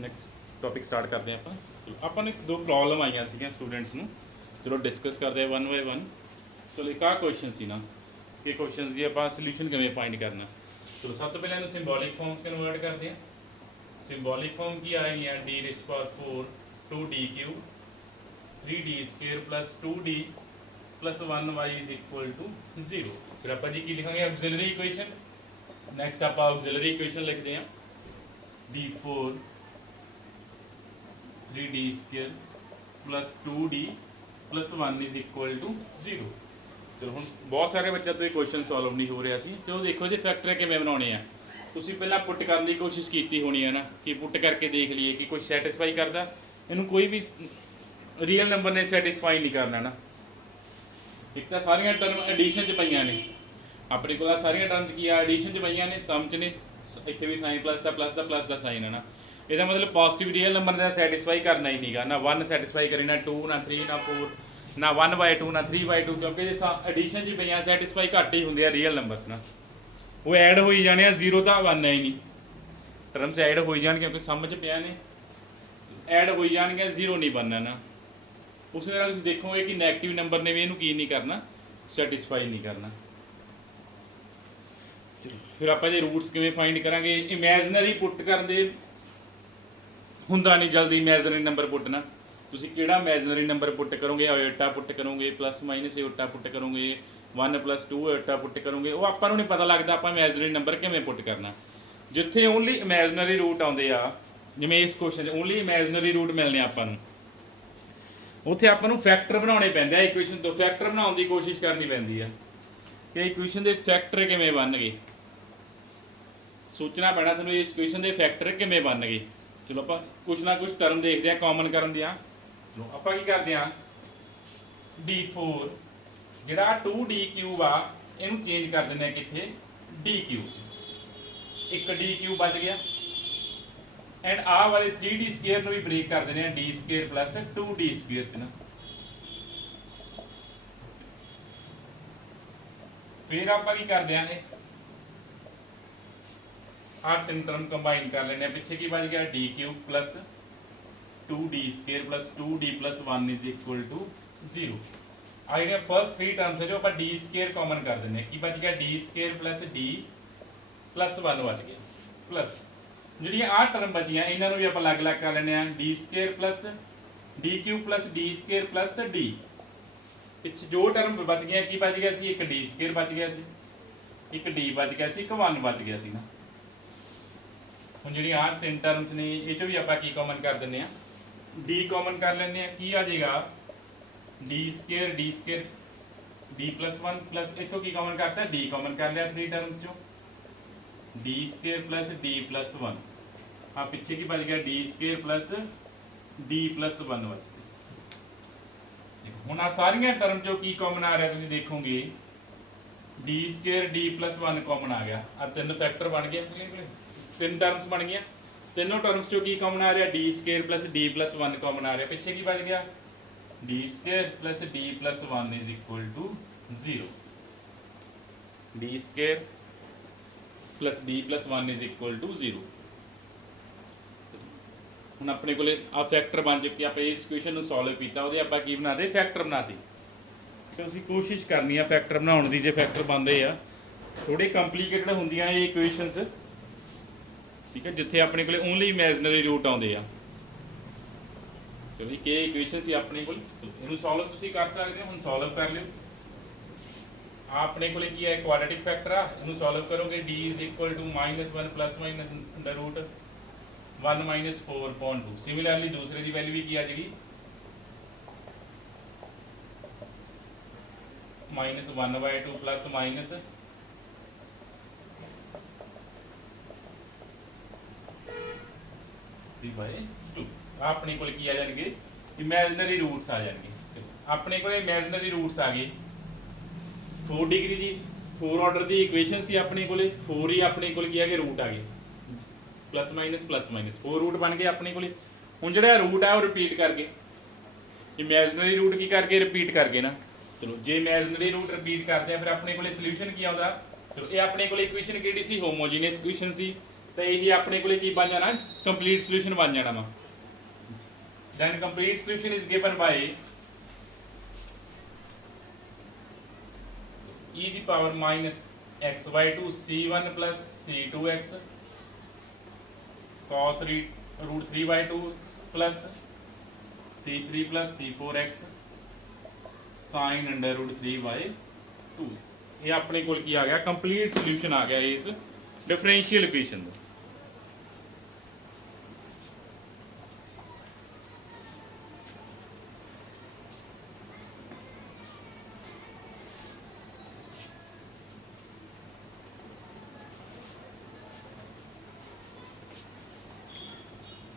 Next topic start ਕਰਦੇ ਹਾਂ ਆਪਾਂ ਨੇ ਦੋ ਪ੍ਰੋਬਲਮ ਆਈਆਂ ਸੀਗੀਆਂ ਸਟੂਡੈਂਟਸ ਨੂੰ। ਚਲੋ ਡਿਸਕਸ ਕਰਦੇ ਹਾਂ ਵਨ ਬਾਏ ਵਨ। ਚਲੋ ਇੱਕ ਆਹ ਕੁਐਸਚਨ ਸੀ ਨਾ ਕਿ ਕੁਐਸਚਨ ਦੀ ਆਪਾਂ ਸੋਲੂਸ਼ਨ ਕਿਵੇਂ ਫਾਈਂਡ ਕਰਨਾ। ਚਲੋ ਸਭ ਤੋਂ ਪਹਿਲਾਂ ਇਹਨੂੰ ਸਿੰਬੋਲਿਕ ਫਾਰਮ ਕਨਵਰਟ ਕਰਦੇ ਹਾਂ। ਸਿੰਬੋਲਿਕ ਫਾਰਮ ਕੀ ਆਏਗੀ ਆ d raised to power 4 2d cube 3d square plus 2d plus 1y is equal to 0। ਫਿਰ ਆਪਾਂ ਜੀ ਕੀ ਲਿਖਾਂਗੇ ਆਕਸਿਲਰੀ ਇਕੁਏਸ਼ਨ। ਨੈਕਸਟ ਆਪਾਂ ਆਕਸਿਲਰੀ ਇਕੁਏਸ਼ਨ ਲਿਖਦੇ ਹਾਂ d4 3d square plus 2d plus 1 is equal to 0। ਚਲੋ ਹੁਣ ਬਹੁਤ ਸਾਰੇ ਬੱਚਿਆਂ ਤੋਂ ਇਹ ਕੁਐਸਚਨ ਸੋਲਵ ਨਹੀਂ ਹੋ ਰਿਹਾ ਸੀ। ਚਲੋ ਦੇਖੋ ਇਹਦੇ ਫੈਕਟਰ ਕਿਵੇਂ ਬਣਾਉਣੇ ਆ। ਤੁਸੀਂ ਪਹਿਲਾਂ ਪੁੱਟ ਕਰਨ ਦੀ ਕੋਸ਼ਿਸ਼ ਕੀਤੀ ਹੋਣੀ ਹੈ ਨਾ ਕਿ ਪੁੱਟ ਕਰਕੇ ਦੇਖ ਲਈਏ ਕਿ ਕੋਈ ਸੈਟੀਸਫਾਈ ਕਰਦਾ। ਇਹਨੂੰ ਕੋਈ ਵੀ ਰੀਅਲ ਨੰਬਰ ਨੇ ਸੈਟੀਸਫਾਈ ਨਹੀਂ ਕਰਨਾ ਨਾ। ਇੱਕ ਤਾਂ ਸਾਰੀਆਂ ਟਰਮ ਐਡੀਸ਼ਨ 'ਚ ਪਈਆਂ ਨੇ ਆਪਣੇ ਕੋਲ। ਸਾਰੀਆਂ ਟਰਮਸ ਕੀ ਆ ਐਡੀਸ਼ਨ 'ਚ ਪਈਆਂ ਨੇ, ਸਮ 'ਚ ਨੇ। ਇੱਥੇ ਵੀ ਸਾਈਨ ਪਲੱਸ ਦਾ ਸਾਈਨ ਹੈ ਨਾ। ਇਹਦਾ ਮਤਲਬ ਪੋਜ਼ਿਟਿਵ ਰੀਅਲ ਨੰਬਰ ਦਾ ਸੈਟੀਸਫਾਈ ਕਰਨਾ ਹੀ ਨਹੀਂਗਾ। ਨਾ 1 ਸੈਟੀਸਫਾਈ ਕਰੇ, ਨਾ 2, ਨਾ 3, ਨਾ 4, ਨਾ 1/2, ਨਾ 3/2। ਕਿਉਂਕਿ ਜੇ ਐਡੀਸ਼ਨ 'ਚ ਪਈਆਂ ਸੈਟੀਸਫਾਈ ਘੱਟ ਹੀ ਹੁੰਦੇ ਆ ਰੀਅਲ ਨੰਬਰਸ ਨਾ। ਉਹ ਐਡ ਹੋਈ ਜਾਣੇ ਆ, 0 ਤਾਂ 1 ਹੈ ਹੀ ਨਹੀਂ। ਟਰਮਸ ਐਡ ਹੋਈ ਜਾਣ ਕਿਉਂਕਿ ਸਮ 'ਚ ਪਿਆ ਨੇ, ਐਡ ਹੋਈ ਜਾਣਗੀਆਂ, 0 ਨਹੀਂ ਬਣਨਾ ਨਾ। ਉਸ ਤਰ੍ਹਾਂ ਤੁਸੀਂ ਦੇਖੋਗੇ ਕਿ ਨੈਗੇਟਿਵ ਨੰਬਰ ਨੇ ਵੀ ਇਹਨੂੰ ਕੀ ਨਹੀਂ ਕਰਨਾ, ਸੈਟੀਸਫਾਈ ਨਹੀਂ ਕਰਨਾ। ਫਿਰ ਆਪਾਂ ਜੇ ਰੂਟਸ ਕਿਵੇਂ ਫਾਈਂਡ ਕਰਾਂਗੇ। ਇਮੈਜਨਰੀ ਪੁੱਟ ਕਰਦੇ ਹੁੰਦਾ ਨਹੀਂ ਜਲਦੀ ਇਮੈਜਨਰੀ ਨੰਬਰ ਪੁੱਟਣਾ। ਤੁਸੀਂ ਕਿਹੜਾ ਇਮੈਜਨਰੀ ਨੰਬਰ ਪੁੱਟ ਕਰੋਗੇ, ਆਇਓਟਾ ਪੁੱਟ ਕਰੋਗੇ, ਪਲੱਸ ਮਾਈਨਸ ਆਇਓਟਾ ਪੁੱਟ ਕਰੋਗੇ, 1 + 2 ਆਇਓਟਾ ਪੁੱਟ ਕਰੋਗੇ, ਉਹ ਆਪਾਂ ਨੂੰ ਨਹੀਂ ਪਤਾ ਲੱਗਦਾ ਆਪਾਂ ਇਮੈਜਨਰੀ ਨੰਬਰ ਕਿਵੇਂ ਪੁੱਟ ਕਰਨਾ। ਜਿੱਥੇ ਓਨਲੀ ਇਮੈਜਨਰੀ ਰੂਟ ਆਉਂਦੇ ਆ, ਜਿਵੇਂ ਇਸ ਕੁਐਸਚਨ 'ਚ ਓਨਲੀ ਇਮੈਜਨਰੀ ਰੂਟ ਮਿਲਣੇ ਆਪਾਂ ਨੂੰ, ਉੱਥੇ ਆਪਾਂ ਨੂੰ ਫੈਕਟਰ ਬਣਾਉਣੇ ਪੈਂਦੇ ਆ। ਇਕੁਏਸ਼ਨ ਤੋਂ ਫੈਕਟਰ ਬਣਾਉਣ ਦੀ ਕੋਸ਼ਿਸ਼ ਕਰਨੀ ਪੈਂਦੀ ਆ ਕਿ ਇਕੁਏਸ਼ਨ ਦੇ ਫੈਕਟਰ ਕਿਵੇਂ ਬਣਨਗੇ। ਸੋਚਣਾ ਪੈਣਾ ਤੁਹਾਨੂੰ ਇਸ ਇਕੁਏਸ਼ਨ ਦੇ ਫੈਕਟਰ ਕਿਵੇਂ ਬਣਨਗੇ। ਚਲੋ ਆਪਾਂ ਕੁਛ ਨਾ ਕੁਛ ਟਰਮ ਦੇਖਦੇ ਆ ਕਾਮਨ ਕਰਨ ਦੀਆਂ। ਚਲੋ ਆਪਾਂ ਕੀ ਕਰਦੇ ਆ, d4 ਜਿਹੜਾ 2d ਕਿਊਬ ਆ ਇਹਨੂੰ ਚੇਂਜ ਕਰ ਦਿੰਦੇ ਆ ਕਿੱਥੇ, d ਕਿਊਬ 'ਚ। ਇੱਕ d ਕਿਊਬ ਬਚ ਗਿਆ। ਐਂਡ ਆਹ ਵਾਲੇ 3d ਸਕੁਅਰ ਨੂੰ ਵੀ ਬ੍ਰੇਕ ਕਰ ਦਿੰਦੇ ਆ d square plus 2d square 'ਚ ਨਾ। ਫਿਰ ਆਪਾਂ ਕੀ ਕਰਦੇ ਆ, ਇਹ ਆਹ ਤਿੰਨ ਟਰਮ ਕੰਬਾਈਨ ਕਰ ਲੈਂਦੇ ਆ। ਪਿੱਛੇ ਕੀ ਬਚ ਗਿਆ, d cube plus 2d square plus 2d plus 1 is equal to 0। ਆ ਜਿਹੜੀਆਂ ਫਸਟ 3 ਟਰਮਸ ਹੈ ਜੋ ਆਪਾਂ d ਸਕੁਅਰ ਕਾਮਨ ਕਰ ਦਿੰਦੇ ਆ। ਕੀ ਬਚ ਗਿਆ, d square plus d plus 1 ਬਚ ਗਿਆ। ਪਲੱਸ ਜਿਹੜੀਆਂ ਆਹ ਟਰਮ ਬਚੀਆਂ ਇਹਨਾਂ ਨੂੰ ਵੀ ਆਪਾਂ ਅਲੱਗ-ਅਲੱਗ ਕਰ ਲੈਂਦੇ ਆ, d square plus d cube plus d square plus d। ਪਿੱਛੇ ਜੋ ਟਰਮ ਬਚ ਗਈਆਂ ਕੀ ਬਚ ਗਿਆ ਸੀ, ਇੱਕ d ਸਕੁਅਰ ਬਚ ਗਿਆ ਸੀ, ਇੱਕ d ਬਚ ਗਿਆ ਸੀ, ਇੱਕ 1 ਬਚ ਗਿਆ ਸੀ ਨਾ। ਹੁਣ ਜਿਹੜੀਆਂ ਆਹ ਤਿੰਨ ਟਰਮਸ ਨੇ ਇਹ 'ਚੋਂ ਵੀ ਆਪਾਂ ਕੀ ਕਾਮਨ ਕਰ ਦਿੰਦੇ ਆ, d ਕਾਮਨ ਕਰ ਲੈਂਦੇ ਆ। ਕੀ ਆ ਜਾਏਗਾ, d square d plus 1 plus ਇੱਥੋਂ ਕੀ ਕਾਮਨ ਕਰਤਾ, d ਕਾਮਨ ਕਰ ਲਿਆ 3 ਟਰਮਸ 'ਚੋਂ, d square plus d plus 1। ਆ ਪਿੱਛੇ ਕੀ ਬਚ ਗਿਆ, d square plus d plus 1 ਬਚ ਗਿਆ। ਹੁਣ ਆ ਸਾਰੀਆਂ ਟਰਮ 'ਚੋਂ ਕੀ ਕਾਮਨ ਆ ਰਿਹਾ ਤੁਸੀਂ ਦੇਖੋਗੇ, d square d plus 1 common ਆ ਗਿਆ। ਆ ਤਿੰਨ ਫੈਕਟਰ ਬਣ ਗਏ, ਤਿੰਨ ਟਰਮਸ ਬਣ ਗਈਆਂ। ਤਿੰਨੋਂ ਟਰਮਸ 'ਚੋਂ ਕੀ ਕਾਮਨ ਆ ਰਿਹਾ, d square plus d plus 1 common ਆ ਰਿਹਾ। ਪਿੱਛੇ ਕੀ ਬਚ ਗਿਆ, d square plus d plus 1 is equal to 0। d square plus d plus 1 is equal to 0। ਹੁਣ ਆਪਣੇ ਕੋਲੇ ਆ ਫੈਕਟਰ ਬਣ ਚੁੱਕੇ। ਆਪਾਂ ਇਸ ਇਕੁਏਸ਼ਨ ਨੂੰ ਸੋਲਵ ਕੀਤਾ, ਉਹਦੇ ਆਪਾਂ ਕੀ ਬਣਾਦੇ, ਫੈਕਟਰ ਬਣਾਤੇ। ਤੇ ਅਸੀਂ ਕੋਸ਼ਿਸ਼ ਕਰਨੀ ਆ ਫੈਕਟਰ ਬਣਾਉਣ ਦੀ। ਜੇ ਫੈਕਟਰ ਬਣਦੇ ਆ ਥੋੜੇ ਕੰਪਲੀਕੇਟਡ ਹੁੰਦੀਆਂ ਇਹ ਇਕੁਏਸ਼ਨਸ, ਠੀਕ ਹੈ, ਜਿੱਥੇ ਆਪਣੇ ਕੋਲੇ ਓਨਲੀ ਇਮੈਜਨਰੀ ਰੂਟ ਆਉਂਦੇ ਆ। ਚਲੋ ਇੱਕ ਇਹ ਇਕੁਏਸ਼ਨ ਸੀ ਆਪਣੇ ਕੋਲ, ਇਹਨੂੰ ਸੋਲਵ ਤੁਸੀਂ ਕਰ ਸਕਦੇ ਹੋ। ਹੁਣ ਸੋਲਵ ਕਰ ਲਿਓ। ਆਪਣੇ ਕੋਲੇ ਕੀ ਹੈ, ਕੁਆਡਰੇਟਿਕ ਫੈਕਟਰ ਆ। ਇਹਨੂੰ ਸੋਲਵ ਕਰੋਗੇ d is equal to -1 plus minus under root 1 - 4/2। Similarly ਦੂਸਰੇ ਦੀ ਵੈਲਿਊ ਵੀ ਕੀ ਆ ਜਾਏਗੀ, -1/2 ਪਲੱਸ ਮਾਈਨਸ 3/2। ਆਪਣੇ ਕੋਲ ਕੀ ਆ ਜਾਣਗੇ, ਇਮੈਜਨਰੀ ਰੂਟਸ ਆ ਜਾਣਗੇ। ਆਪਣੇ ਕੋਲ ਇਮੈਜਨਰੀ ਰੂਟਸ ਆ ਗਏ। 4 ਡਿਗਰੀ ਦੀ 4 ਆਰਡਰ ਦੀ ਇਕੁਏਸ਼ਨ ਸੀ ਆਪਣੇ ਕੋਲੇ। 4 ਹੀ ਆਪਣੇ ਕੋਲ ਕੀ ਆ ਗਏ, ਰੂਟ ਆ ਗਏ, ਪਲੱਸ ਮਾਈਨਸ 4 ਰੂਟ ਬਣ ਗਏ ਆਪਣੇ ਕੋਲੇ। ਹੁਣ ਜਿਹੜਾ ਰੂਟ ਆ ਉਹ ਰਿਪੀਟ ਕਰ ਗਏ, ਇਮੈਜਨਰੀ ਰੂਟ ਕੀ ਕਰਕੇ ਰਿਪੀਟ ਕਰ ਗਏ ਨਾ। ਚਲੋ ਜੇ ਇਮੈਜਨਰੀ ਰੂਟ ਰਿਪੀਟ ਕਰਦੇ ਆ ਫਿਰ ਆਪਣੇ ਕੋਲੇ ਸੋਲੂਸ਼ਨ ਕੀ ਆਉਂਦਾ। ਚਲੋ ਇਹ ਆਪਣੇ ਕੋਲੇ ਇਕੁਏਸ਼ਨ ਕਿਹੜੀ ਸੀ, ਹੋਮੋਜੀਨੀਅਸ ਇਕੁਏਸ਼ਨ ਸੀ। तो यही अपने को की बन जाना कंप्लीट सोल्यूशन बन जाना वा then complete solution is given by e the power minus x/2 c1 plus c2x cos root 3/2 plus c3 plus c4x sine under root 3/2 ये अपने को की आ गया कंप्लीट सोल्यूशन आ गया इस डिफरेंशियल इक्वेशन का।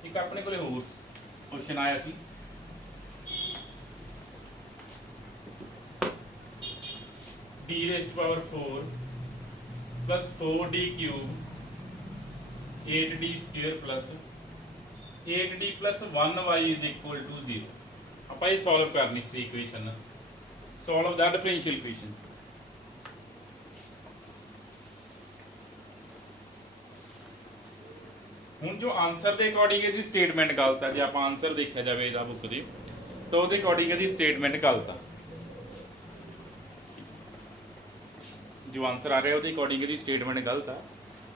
एक अपने को होर क्वेश्चन आया सी d raised to power 4 plus 4d cube 8d square plus 8d plus 1y is equal to 0 ਆਪਾਂ ਇਹ ਸੋਲਵ ਕਰਨੀ ਸੀ ਇਕੁਏਸ਼ਨ ਸੋਲਵ ਦਾ ਡਿਫਰੈਂਸ਼ੀਅਲ ਇਕੁਏਸ਼ਨ। ਹੁਣ ਜੋ ਆਨਸਰ ਦੇ ਅਕੋਰਡਿੰਗ ਇਹਦੀ ਸਟੇਟਮੈਂਟ ਗਲਤ ਹੈ ਜੇ ਆਪਾਂ ਆਨਸਰ ਦੇਖਿਆ ਜਾਵੇ ਇਹਦਾ ਬੁੱਕ ਦੀ ਤਾਂ ਉਹਦੇ ਅਕੋਰਡਿੰਗ ਇਹਦੀ ਸਟੇਟਮੈਂਟ ਗਲਤ ਆ। जो आंसर आ रहा है ਉਹਦੇ ਅਕੋਰਡਿੰਗ ਇਹਦੀ ਸਟੇਟਮੈਂਟ ਗਲਤ ਆ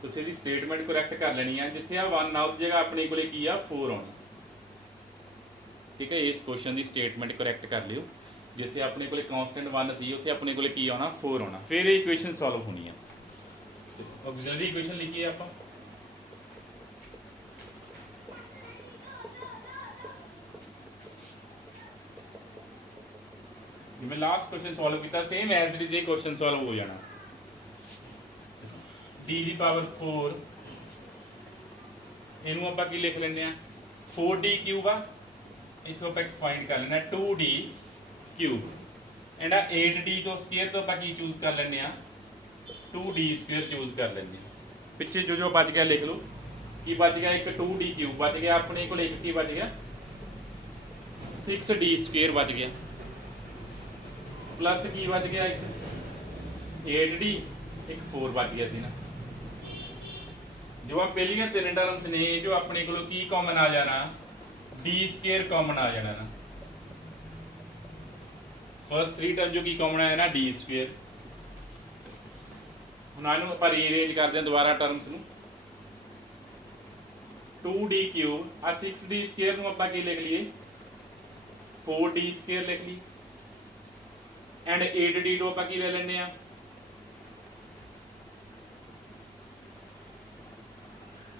ਤੁਸੀਂ ਇਹਦੀ ਸਟੇਟਮੈਂਟ ਕਰੈਕਟ ਕਰ ਲੈਣੀ ਆ ਜਿੱਥੇ ਆ 1 ਆ ਉਹਦੀ ਜਗ੍ਹਾ ਆਪਣੇ ਕੋਲੇ ਕੀ ਆ 4 ਆਉਣਾ ਠੀਕ ਹੈ। ਇਸ ਕੁਐਸਚਨ ਦੀ ਸਟੇਟਮੈਂਟ ਕਰੈਕਟ ਕਰ ਲਿਓ ਜਿੱਥੇ ਆਪਣੇ ਕੋਲੇ ਕਾਂਸਟੈਂਟ 1 ਸੀ ਉੱਥੇ ਆਪਣੇ ਕੋਲੇ ਕੀ ਆਉਣਾ 4 ਆਉਣਾ ਫਿਰ ਇਹ ਇਕੁਏਸ਼ਨ ਸੋਲਵ ਹੋਣੀ ਆ। ਆਕਸੀਲਰੀ ਇਕੁਏਸ਼ਨ ਲਿਖੀਏ ਆਪਾਂ ਜਿਵੇਂ ਲਾਸਟ ਕੁਐਸਚਨ ਸੋਲਵ ਕੀਤਾ ਸੇਮ ਐਜ਼ ਇਟ ਇਜ਼ ਇਹ ਕੁਐਸਚਨ ਸੋਲਵ ਹੋ ਜਾਣਾ। d ਦੀ ਪਾਵਰ 4 ਇਹਨੂੰ ਆਪਾਂ ਕੀ ਲਿਖ ਲੈਂਦੇ ਆ 4d ਕਿਊਬ ਆ ਇੱਥੋਂ ਆਪਾਂ ਫਾਈਂਡ ਕਰ ਲੈਣਾ 2d ਕਿਊਬ ਐਂਡ ਆ 8d ਤੋਂ ਸਕੁਅਰ ਤੋਂ ਆਪਾਂ ਕੀ ਚੂਜ਼ ਕਰ ਲੈਂਦੇ ਆ 2d ਸਕੁਅਰ ਚੂਜ਼ ਕਰ ਲੈਂਦੇ ਆ। ਪਿੱਛੇ ਜੋ ਬਚ ਗਿਆ ਲਿਖ ਲਓ ਕੀ ਬਚ ਗਿਆ ਇੱਕ 2d ਕਿਊਬ ਬਚ ਗਿਆ ਆਪਣੇ ਕੋਲ ਇੱਕ ਕੀ ਬਚ ਗਿਆ 6d ਸਕੁਅਰ ਬਚ ਗਿਆ प्लस की बच गया एक 8d एक 4 बच गया सी ना जो पहलियां 3 टर्म्स ने जो अपने को की कॉमन आ जाना d स्क्वायर कॉमन आ जाना ना फर्स्ट 3 टर्म जो की कॉमन आया ना d स्क्वायर ਹੁਣ ਇਹਨੂੰ ਆਪਾਂ ਰੀਅਰੇਂਜ ਕਰਦੇ ਹਾਂ ਦੁਬਾਰਾ ਟਰਮਸ ਨੂੰ 2d ਕਿਊਬ ਆ 6d ਸਕੁਅਰ ਨੂੰ ਆਪਾਂ ਕੀ ਲਿਖ ਲਈਏ 4d ਸਕੁਅਰ ਲਿਖ ਲਈ एंड 8d ਤੋਂ ਆਪਾਂ ਕੀ ਲੈ ਲੈਣੇ ਆ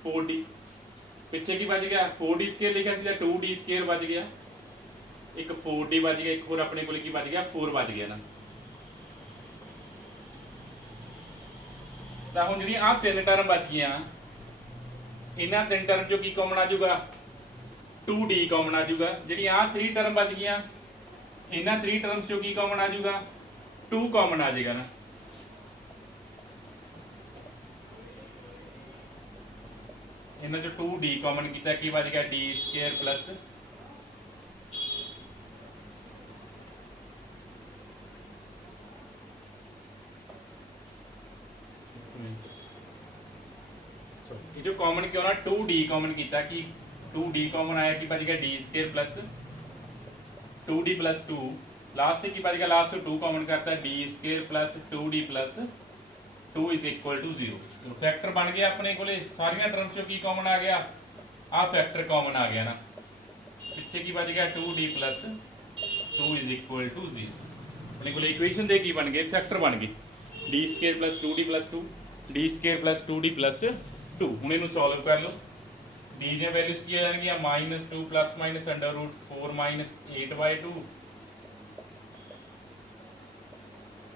4d ਪਿੱਛੇ ਕੀ ਬਚ ਗਿਆ 4d ਸਕੁਅਰ ਲਿਖਿਆ ਸੀ ਤਾਂ 2d ਸਕੁਅਰ ਬਚ ਗਿਆ ਇੱਕ 4d ਬਚ ਗਿਆ ਇੱਕ ਹੋਰ ਆਪਣੇ ਕੋਲ ਕੀ ਬਚ ਗਿਆ 4 ਬਚ ਗਿਆ ਨਾ। ਤਾਂ ਹੁਣ ਜਿਹੜੀਆਂ ਆ ਤਿੰਨ ਟਰਮ ਬਚ ਗਈਆਂ ਇਹਨਾਂ ਤਿੰਨ ਟਰਮ ਚੋਂ ਕੀ ਕਾਮਨ ਆ ਜਾਊਗਾ 2d ਕਾਮਨ ਆ ਜਾਊਗਾ। ਜਿਹੜੀਆਂ ਆ 3 ਟਰਮ ਬਚ ਗਈਆਂ ਇਹਨਾਂ 3 ਟਰਮਸ ਚੋਂ ਕੀ ਕਾਮਨ ਆ ਜਾਊਗਾ 2 ਕਾਮਨ ਆ ਜਾਏਗਾ ਨਾ। ਇਹਨਾਂ ਚੋਂ 2d ਕਾਮਨ ਕੀਤਾ ਕੀ ਬਚ ਗਿਆ d ਸਕੁਅਰ ਪਲੱਸ ये जो कॉमन क्यों ना 2d कॉमन किया कि 2d कॉमन आया कि बच गया d square plus 2d plus 2 last की बच गया लास्ट 2 कॉमन करता है d square plus 2d plus 2 is equal to 0 तो फैक्टर बन गया अपने को सारिया टर्म्स की कॉमन आ गया आ फैक्टर कॉमन आ गया ना पिछे की बच गया 2d plus 2 is equal to 0 अपने को इक्वेशन दे की बन गए फैक्टर बन गए d square plus 2d plus 2 d square plus 2d plus 2 ਹੁਣ ਇਹਨੂੰ ਸੋਲਵ ਕਰ ਲਓ d ਦੀਆਂ ਵੈਲਿਊਜ਼ ਕੀ ਆ ਜਾਣਗੀਆਂ -2 plus minus under root 4 minus 8/2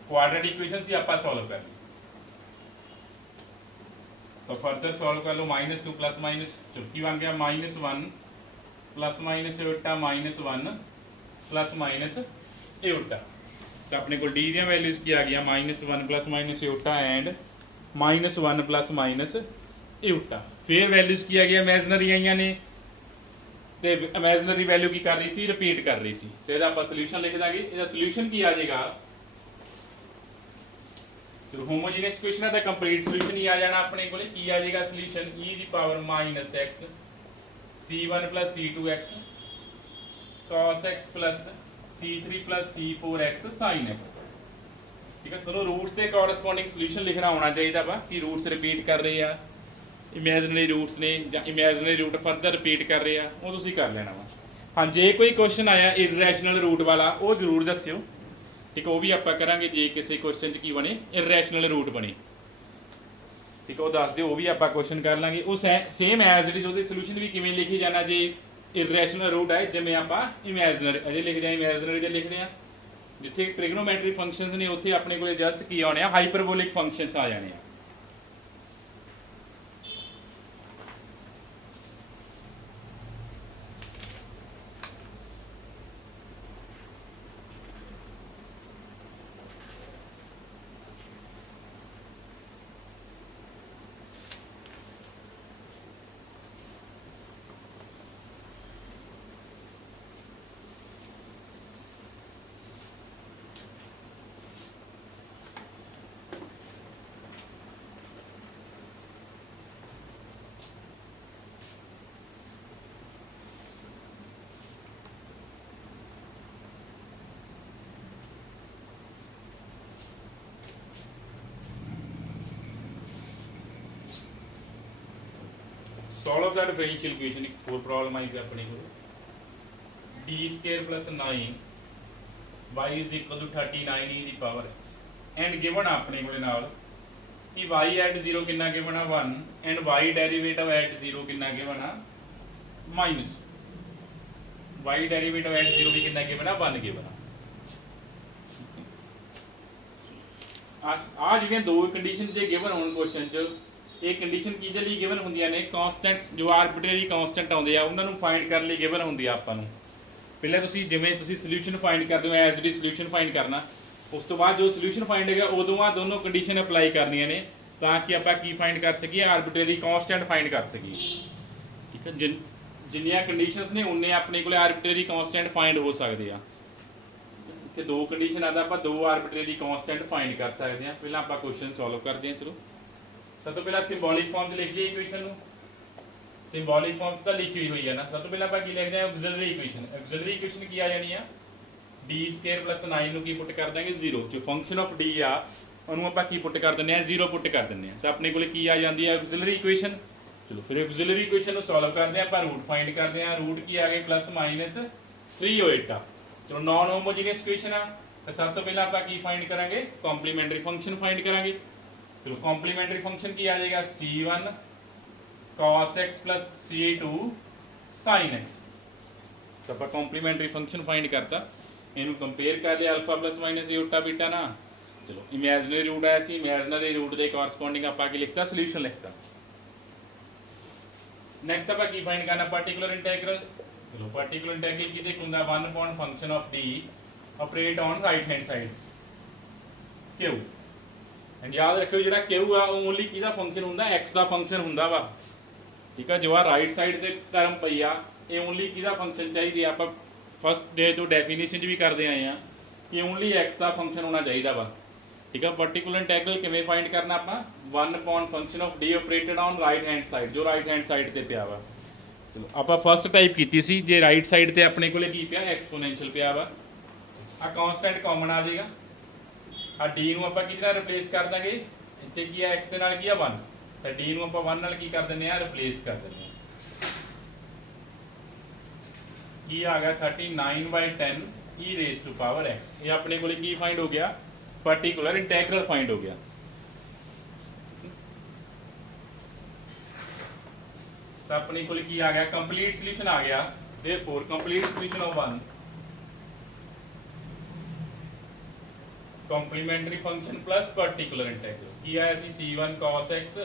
quadratic equation ਸੀ ਆਪਾਂ ਸੋਲਵ ਕਰ ਲਈ तो फर्दर सॉल्व कर लो -2 प्लस माइनस चुटकी बन गया -1 प्लस माइनस उल्टा -1 प्लस माइनस ए उल्टा तो अपने को डी दी वैल्यूज की आ गया -1 प्लस माइनस ए उल्टा एंड -1 प्लस माइनस ए उल्टा फिर वैल्यूज की आ गया इमेजनरी आईया ने तो इमेजनरी वैल्यू की कर रही सी रिपीट कर रही सी तो यदा आप सोल्यूशन लिख देंगे इसका सोल्यूशन की आ जाएगा ਚਲੋ ਹੋਮੋਜੀਨੀਅਸ ਇਕੁਏਸ਼ਨ ਦਾ ਕੰਪਲੀਟ ਸੋਲੂਸ਼ਨ ਹੀ ਆ ਜਾਣਾ ਆਪਣੇ ਕੋਲੇ। ਕੀ ਆ ਜਾਏਗਾ ਸੋਲੂਸ਼ਨ e ਦੀ power -x c1 c2x cos x c3 c4x sin x। ਠੀਕ ਹੈ, ਤੁਹਾਨੂੰ ਰੂਟਸ ਦੇ ਕੋਰਸਪੋਂਡਿੰਗ ਸੋਲੂਸ਼ਨ ਲਿਖਣਾ ਆਉਣਾ ਚਾਹੀਦਾ ਵਾ ਕਿ ਰੂਟਸ ਰਿਪੀਟ ਕਰ ਰਹੇ ਆ, ਇਮੇਜਨਰੀ ਰੂਟਸ ਨੇ ਜਾਂ ਇਮੇਜਨਰੀ ਰੂਟ ਫਰਦਰ ਰਿਪੀਟ ਕਰ ਰਹੇ ਆ, ਉਹ ਤੁਸੀਂ ਕਰ ਲੈਣਾ ਵਾ। ਹਾਂ, ਜੇ ਕੋਈ ਕੁਐਸਚਨ ਆਇਆ ਇਰਰੈਸ਼ਨਲ ਰੂਟ ਵਾਲਾ ਉਹ ਜ਼ਰੂਰ ਦੱਸਿਓ। ਠੀਕ ਹੈ, ਉਹ ਵੀ ਆਪਾਂ ਕਰਾਂਗੇ ਜੇ ਕਿਸੇ ਕੁਐਸਚਨ 'ਚ ਕੀ ਬਣੇ ਇਰਰੈਸ਼ਨਲ ਰੂਟ ਬਣੇ। ਠੀਕ ਹੈ, ਉਹ ਦੱਸ ਦਿਓ, ਉਹ ਵੀ ਆਪਾਂ ਕੁਐਸਚਨ ਕਰ ਲਾਂਗੇ। ਉਹ ਸੇਮ ਐਜ਼ ਇਟ ਇਜ਼ ਉਹਦੇ ਸੋਲੂਸ਼ਨ ਵੀ ਕਿਵੇਂ ਲਿਖੀ ਜਾਣਾ ਜੇ ਇਰਰੈਸ਼ਨਲ ਰੂਟ ਹੈ, ਜਿਵੇਂ ਆਪਾਂ ਇਮੇਜਨਰੀ ਅਜੇ ਲਿਖਦੇ ਹਾਂ, ਇਮੇਜਨਰੀ ਦੇ ਲਿਖਦੇ ਹਾਂ। ਜਿੱਥੇ ਟ੍ਰਿਗਨੋਮੈਟਰੀ ਫੰਕਸ਼ਨਸ ਨੇ ਉੱਥੇ ਆਪਣੇ ਕੋਲੇ ਜਸਟ ਕੀ ਆਉਣੇ ਆ, ਹਾਈਪਰਬੋਲਿਕ ਫੰਕਸ਼ਨਸ ਆ ਜਾਣੇ ਆ। Solve the differential equation। एक और प्रॉब्लम आई थी अपने को, d square plus 9 y is equal to 39 e the power and given ਆਪਣੇ ਕੋਲੇ ਨਾਲ ਕਿ y at 0 ਕਿੰਨਾ ਗਿਵਨ ਆ 1 ਐਂਡ y ਡੈਰੀਵੇਟਿਵ at 0 ਕਿੰਨਾ ਗਿਵਨ ਆ ਮਾਈਨਸ y ਡੈਰੀਵੇਟਿਵ at 0 ਵੀ ਕਿੰਨਾ ਗਿਵਨ ਆ 1 ਗਿਵਨ ਆ ਜਿਹੜੀਆਂ ਦੋ ਕੰਡੀਸ਼ਨ ਜੇ ਗਿਵਨ ਹੋਣ ਕੁਐਸਚਨ 'ਚ, ਇਹ ਕੰਡੀਸ਼ਨ ਕਿਹਦੇ ਲਈ ਗਿਵਨ ਹੁੰਦੀਆਂ ਨੇ, ਕਨਸਟੈਂਟਸ ਜੋ ਆਰਬਿਟਰੀ ਕਨਸਟੈਂਟ ਆਉਂਦੇ ਆ ਉਹਨਾਂ ਨੂੰ ਫਾਈਂਡ ਕਰਨ ਲਈ ਗਿਵਨ ਹੁੰਦੀ ਆ ਆਪਾਂ ਨੂੰ। ਪਹਿਲਾਂ ਤੁਸੀਂ ਜਿਵੇਂ ਤੁਸੀਂ ਸੋਲੂਸ਼ਨ ਫਾਈਂਡ ਕਰਦੇ ਹੋ ਐਜ਼ ਡੀ ਸੋਲੂਸ਼ਨ ਫਾਈਂਡ ਕਰਨਾ, ਉਸ ਤੋਂ ਬਾਅਦ ਜੋ ਸੋਲੂਸ਼ਨ ਫਾਈਂਡ ਹੈਗਾ ਉਦੋਂ ਆ ਦੋਨੋਂ ਕੰਡੀਸ਼ਨ ਅਪਲਾਈ ਕਰਨੀਆਂ ਨੇ ਤਾਂ ਕਿ ਆਪਾਂ ਕੀ ਫਾਈਂਡ ਕਰ ਸਕੀਏ, ਆਰਬਿਟਰੀ ਕਨਸਟੈਂਟ ਫਾਈਂਡ ਕਰ ਸਕੀਏ। ਠੀਕ ਹੈ, ਜਿੰਨੀਆਂ ਕੰਡੀਸ਼ਨਸ ਨੇ ਉਨੇ ਆਪਣੇ ਕੋਲੇ ਆਰਬਿਟਰੀ ਕਨਸਟੈਂਟ ਫਾਈਂਡ ਹੋ ਸਕਦੇ ਆ। ਇੱਥੇ ਦੋ ਕੰਡੀਸ਼ਨ ਆਦਾ, ਆਪਾਂ ਦੋ ਆਰਬਿਟਰੀ ਕਨਸਟੈਂਟ ਫਾਈਂਡ ਕਰ ਸਕਦੇ ਆ। ਪਹਿਲਾਂ ਆਪਾਂ ਕੁਐਸਚਨ ਸੋਲਵ ਕਰਦੇ ਹਾਂ। ਚਲੋ ਸਭ ਤੋਂ ਪਹਿਲਾਂ ਸਿੰਬੋਲਿਕ ਫਾਰਮ 'ਚ ਲਿਖ ਲਈਏ ਇਕੁਏਸ਼ਨ ਨੂੰ। ਸਿੰਬੋਲਿਕ ਫਾਰਮ ਤਾਂ ਲਿਖੀ ਹੋਈ ਹੈ ਨਾ। ਸਭ ਤੋਂ ਪਹਿਲਾਂ ਆਪਾਂ ਕੀ ਲਿਖਦੇ ਹਾਂ, ਆਕਸਿਲਰੀ ਇਕੁਏਸ਼ਨ। ਆਕਸਿਲਰੀ ਇਕੁਏਸ਼ਨ ਕੀ ਆ ਜਾਣੀ ਆ, d ਸਕੁਅਰ ਪਲੱਸ 9 ਨੂੰ ਕੀ ਪੁੱਟ ਕਰ ਦਾਂਗੇ 0, ਜੋ ਫੰਕਸ਼ਨ ਆਫ d ਆ ਉਹਨੂੰ ਆਪਾਂ ਕੀ ਪੁੱਟ ਕਰ ਦਿੰਦੇ ਆ 0 ਪੁੱਟ ਕਰ ਦਿੰਦੇ ਆ, ਤਾਂ ਆਪਣੇ ਕੋਲੇ ਕੀ ਆ ਜਾਂਦੀ ਹੈ ਆਕਸਿਲਰੀ ਇਕੁਏਸ਼ਨ। ਚਲੋ ਫਿਰ ਆਕਸਿਲਰੀ ਇਕੁਏਸ਼ਨ ਨੂੰ ਸੋਲਵ ਕਰਦੇ ਆ, ਆਪਾਂ ਰੂਟ ਫਾਈਂਡ ਕਰਦੇ ਆ। ਰੂਟ ਕੀ ਆ ਗਏ ਪਲੱਸ ਮਾਈਨਸ 3/8 ਆ। ਚਲੋ ਨਾਨ ਹੋਮੋਜੀਨੀਅਸ ਇਕੁਏਸ਼ਨ ਆ, ਤਾਂ ਸਭ ਤੋਂ ਪਹਿਲਾਂ ਆਪਾਂ ਕੀ ਫਾਈਂਡ ਕਰਾਂਗੇ, ਕੰਪਲੀਮੈਂਟਰੀ ਫੰਕਸ਼ਨ ਫਾਈਂਡ ਕਰਾਂਗੇ। ਚਲੋ ਕੰਪਲੀਮੈਂਟਰੀ ਫੰਕਸ਼ਨ ਕੀ ਆ ਜਾਏਗਾ c1 cos x plus c2 sin x। ਤਾਂ ਆਪਾਂ ਕੰਪਲੀਮੈਂਟਰੀ ਫੰਕਸ਼ਨ ਫਾਈਂਡ ਕਰਤਾ, ਇਹਨੂੰ ਕੰਪੇਅਰ ਕਰ ਲਿਆ ਅਲਫਾ ਪਲੱਸ ਮਾਈਨਸ ਇਓਟਾ ਬੀਟਾ ਨਾ। ਚਲੋ ਇਮੇਜਨਰੀ ਰੂਟ ਆਇਆ ਸੀ, ਇਮੇਜਨਰੀ ਰੂਟ ਦੇ ਕੋਰਸਪੋਂਡਿੰਗ ਆਪਾਂ ਕੀ ਲਿਖਤਾ, ਸੋਲੂਸ਼ਨ ਲਿਖਤਾ। ਨੈਕਸਟ ਆਪਾਂ ਕੀ ਫਾਈਂਡ ਕਰਨਾ, ਪਾਰਟਿਕੂਲਰ ਇੰਟੈਗਰਲ। ਚਲੋ ਪਾਰਟਿਕੂਲਰ ਇੰਟੈਗਰਲ ਕਿਤੇ ਹੁੰਦਾ 1 upon function of d operate on right hand side q। And ਯਾਦ ਰੱਖਿਓ ਜਿਹੜਾ q ਆ ਉਹ ਓਨਲੀ ਕਿਹਦਾ ਫੰਕਸ਼ਨ ਹੁੰਦਾ, x ਦਾ ਫੰਕਸ਼ਨ ਹੁੰਦਾ ਵਾ। ਠੀਕ ਆ, ਜੋ ਆ ਰਾਈਟ ਸਾਈਡ ਤੇ ਟਰਮ ਪਈ ਆ ਇਹ ਓਨਲੀ ਕਿਹਦਾ ਫੰਕਸ਼ਨ ਚਾਹੀਦੀ ਆ। ਆਪਾਂ ਫਸਟ ਡੇ ਤੋਂ ਡੈਫੀਨੇਸ਼ਨ 'ਚ ਵੀ ਕਰਦੇ ਆਏ ਆ ਕਿ ਓਨਲੀ x ਦਾ ਫੰਕਸ਼ਨ ਹੋਣਾ ਚਾਹੀਦਾ ਵਾ। ਠੀਕ ਆ, ਪਾਰਟਿਕੂਲਰ ਇੰਟੈਗਰਲ ਕਿਵੇਂ ਫਾਈਂਡ ਕਰਨਾ ਆਪਾਂ, 1 upon function of d operated on right hand side, ਜੋ ਰਾਈਟ ਹੈਂਡ ਸਾਈਡ ਤੇ ਪਿਆ ਵਾ। ਚਲੋ ਆਪਾਂ ਫਸਟ ਟਾਈਪ ਕੀਤੀ ਸੀ, ਜੇ ਰਾਈਟ ਸਾਈਡ ਤੇ ਆਪਣੇ ਕੋਲੇ ਕੀ ਪਿਆ, ਐਕਸਪੋਨੈਂਸ਼ੀਅਲ ਪਿਆ ਵਾ। ਆ ਕਾਂਸਟੈਂਟ ਕਾਮਨ ਆ ਜਾਏਗਾ, ਆ d ਨੂੰ ਆਪਾਂ ਕਿਹਦੇ ਨਾਲ ਰਿਪਲੇਸ ਕਰ ਦਾਂਗੇ, ਇੱਥੇ ਕੀ ਆ x ਦੇ ਨਾਲ ਕੀ ਆ 1, ਤਾਂ d ਨੂੰ ਆਪਾਂ 1 ਨਾਲ ਕੀ ਕਰ ਦਿੰਦੇ ਆ, ਰਿਪਲੇਸ ਕਰ ਦਿੰਦੇ ਆ। ਕੀ ਆ ਗਿਆ 39/10 e raised to power x। ਇਹ ਆਪਣੇ ਕੋਲੇ ਕੀ ਫਾਈਂਡ ਹੋ ਗਿਆ, ਪਾਰਟਿਕੂਲਰ ਇੰਟੈਗਰਲ ਫਾਈਂਡ ਹੋ ਗਿਆ। ਤਾਂ ਆਪਣੇ ਕੋਲੇ ਕੀ ਆ ਗਿਆ, ਕੰਪਲੀਟ ਸੋਲੂਸ਼ਨ ਆ ਗਿਆ। therefore complete solution of 1 complementary function plus particular integral ਕੀ ਆਇਆ ਸੀ c1 cos x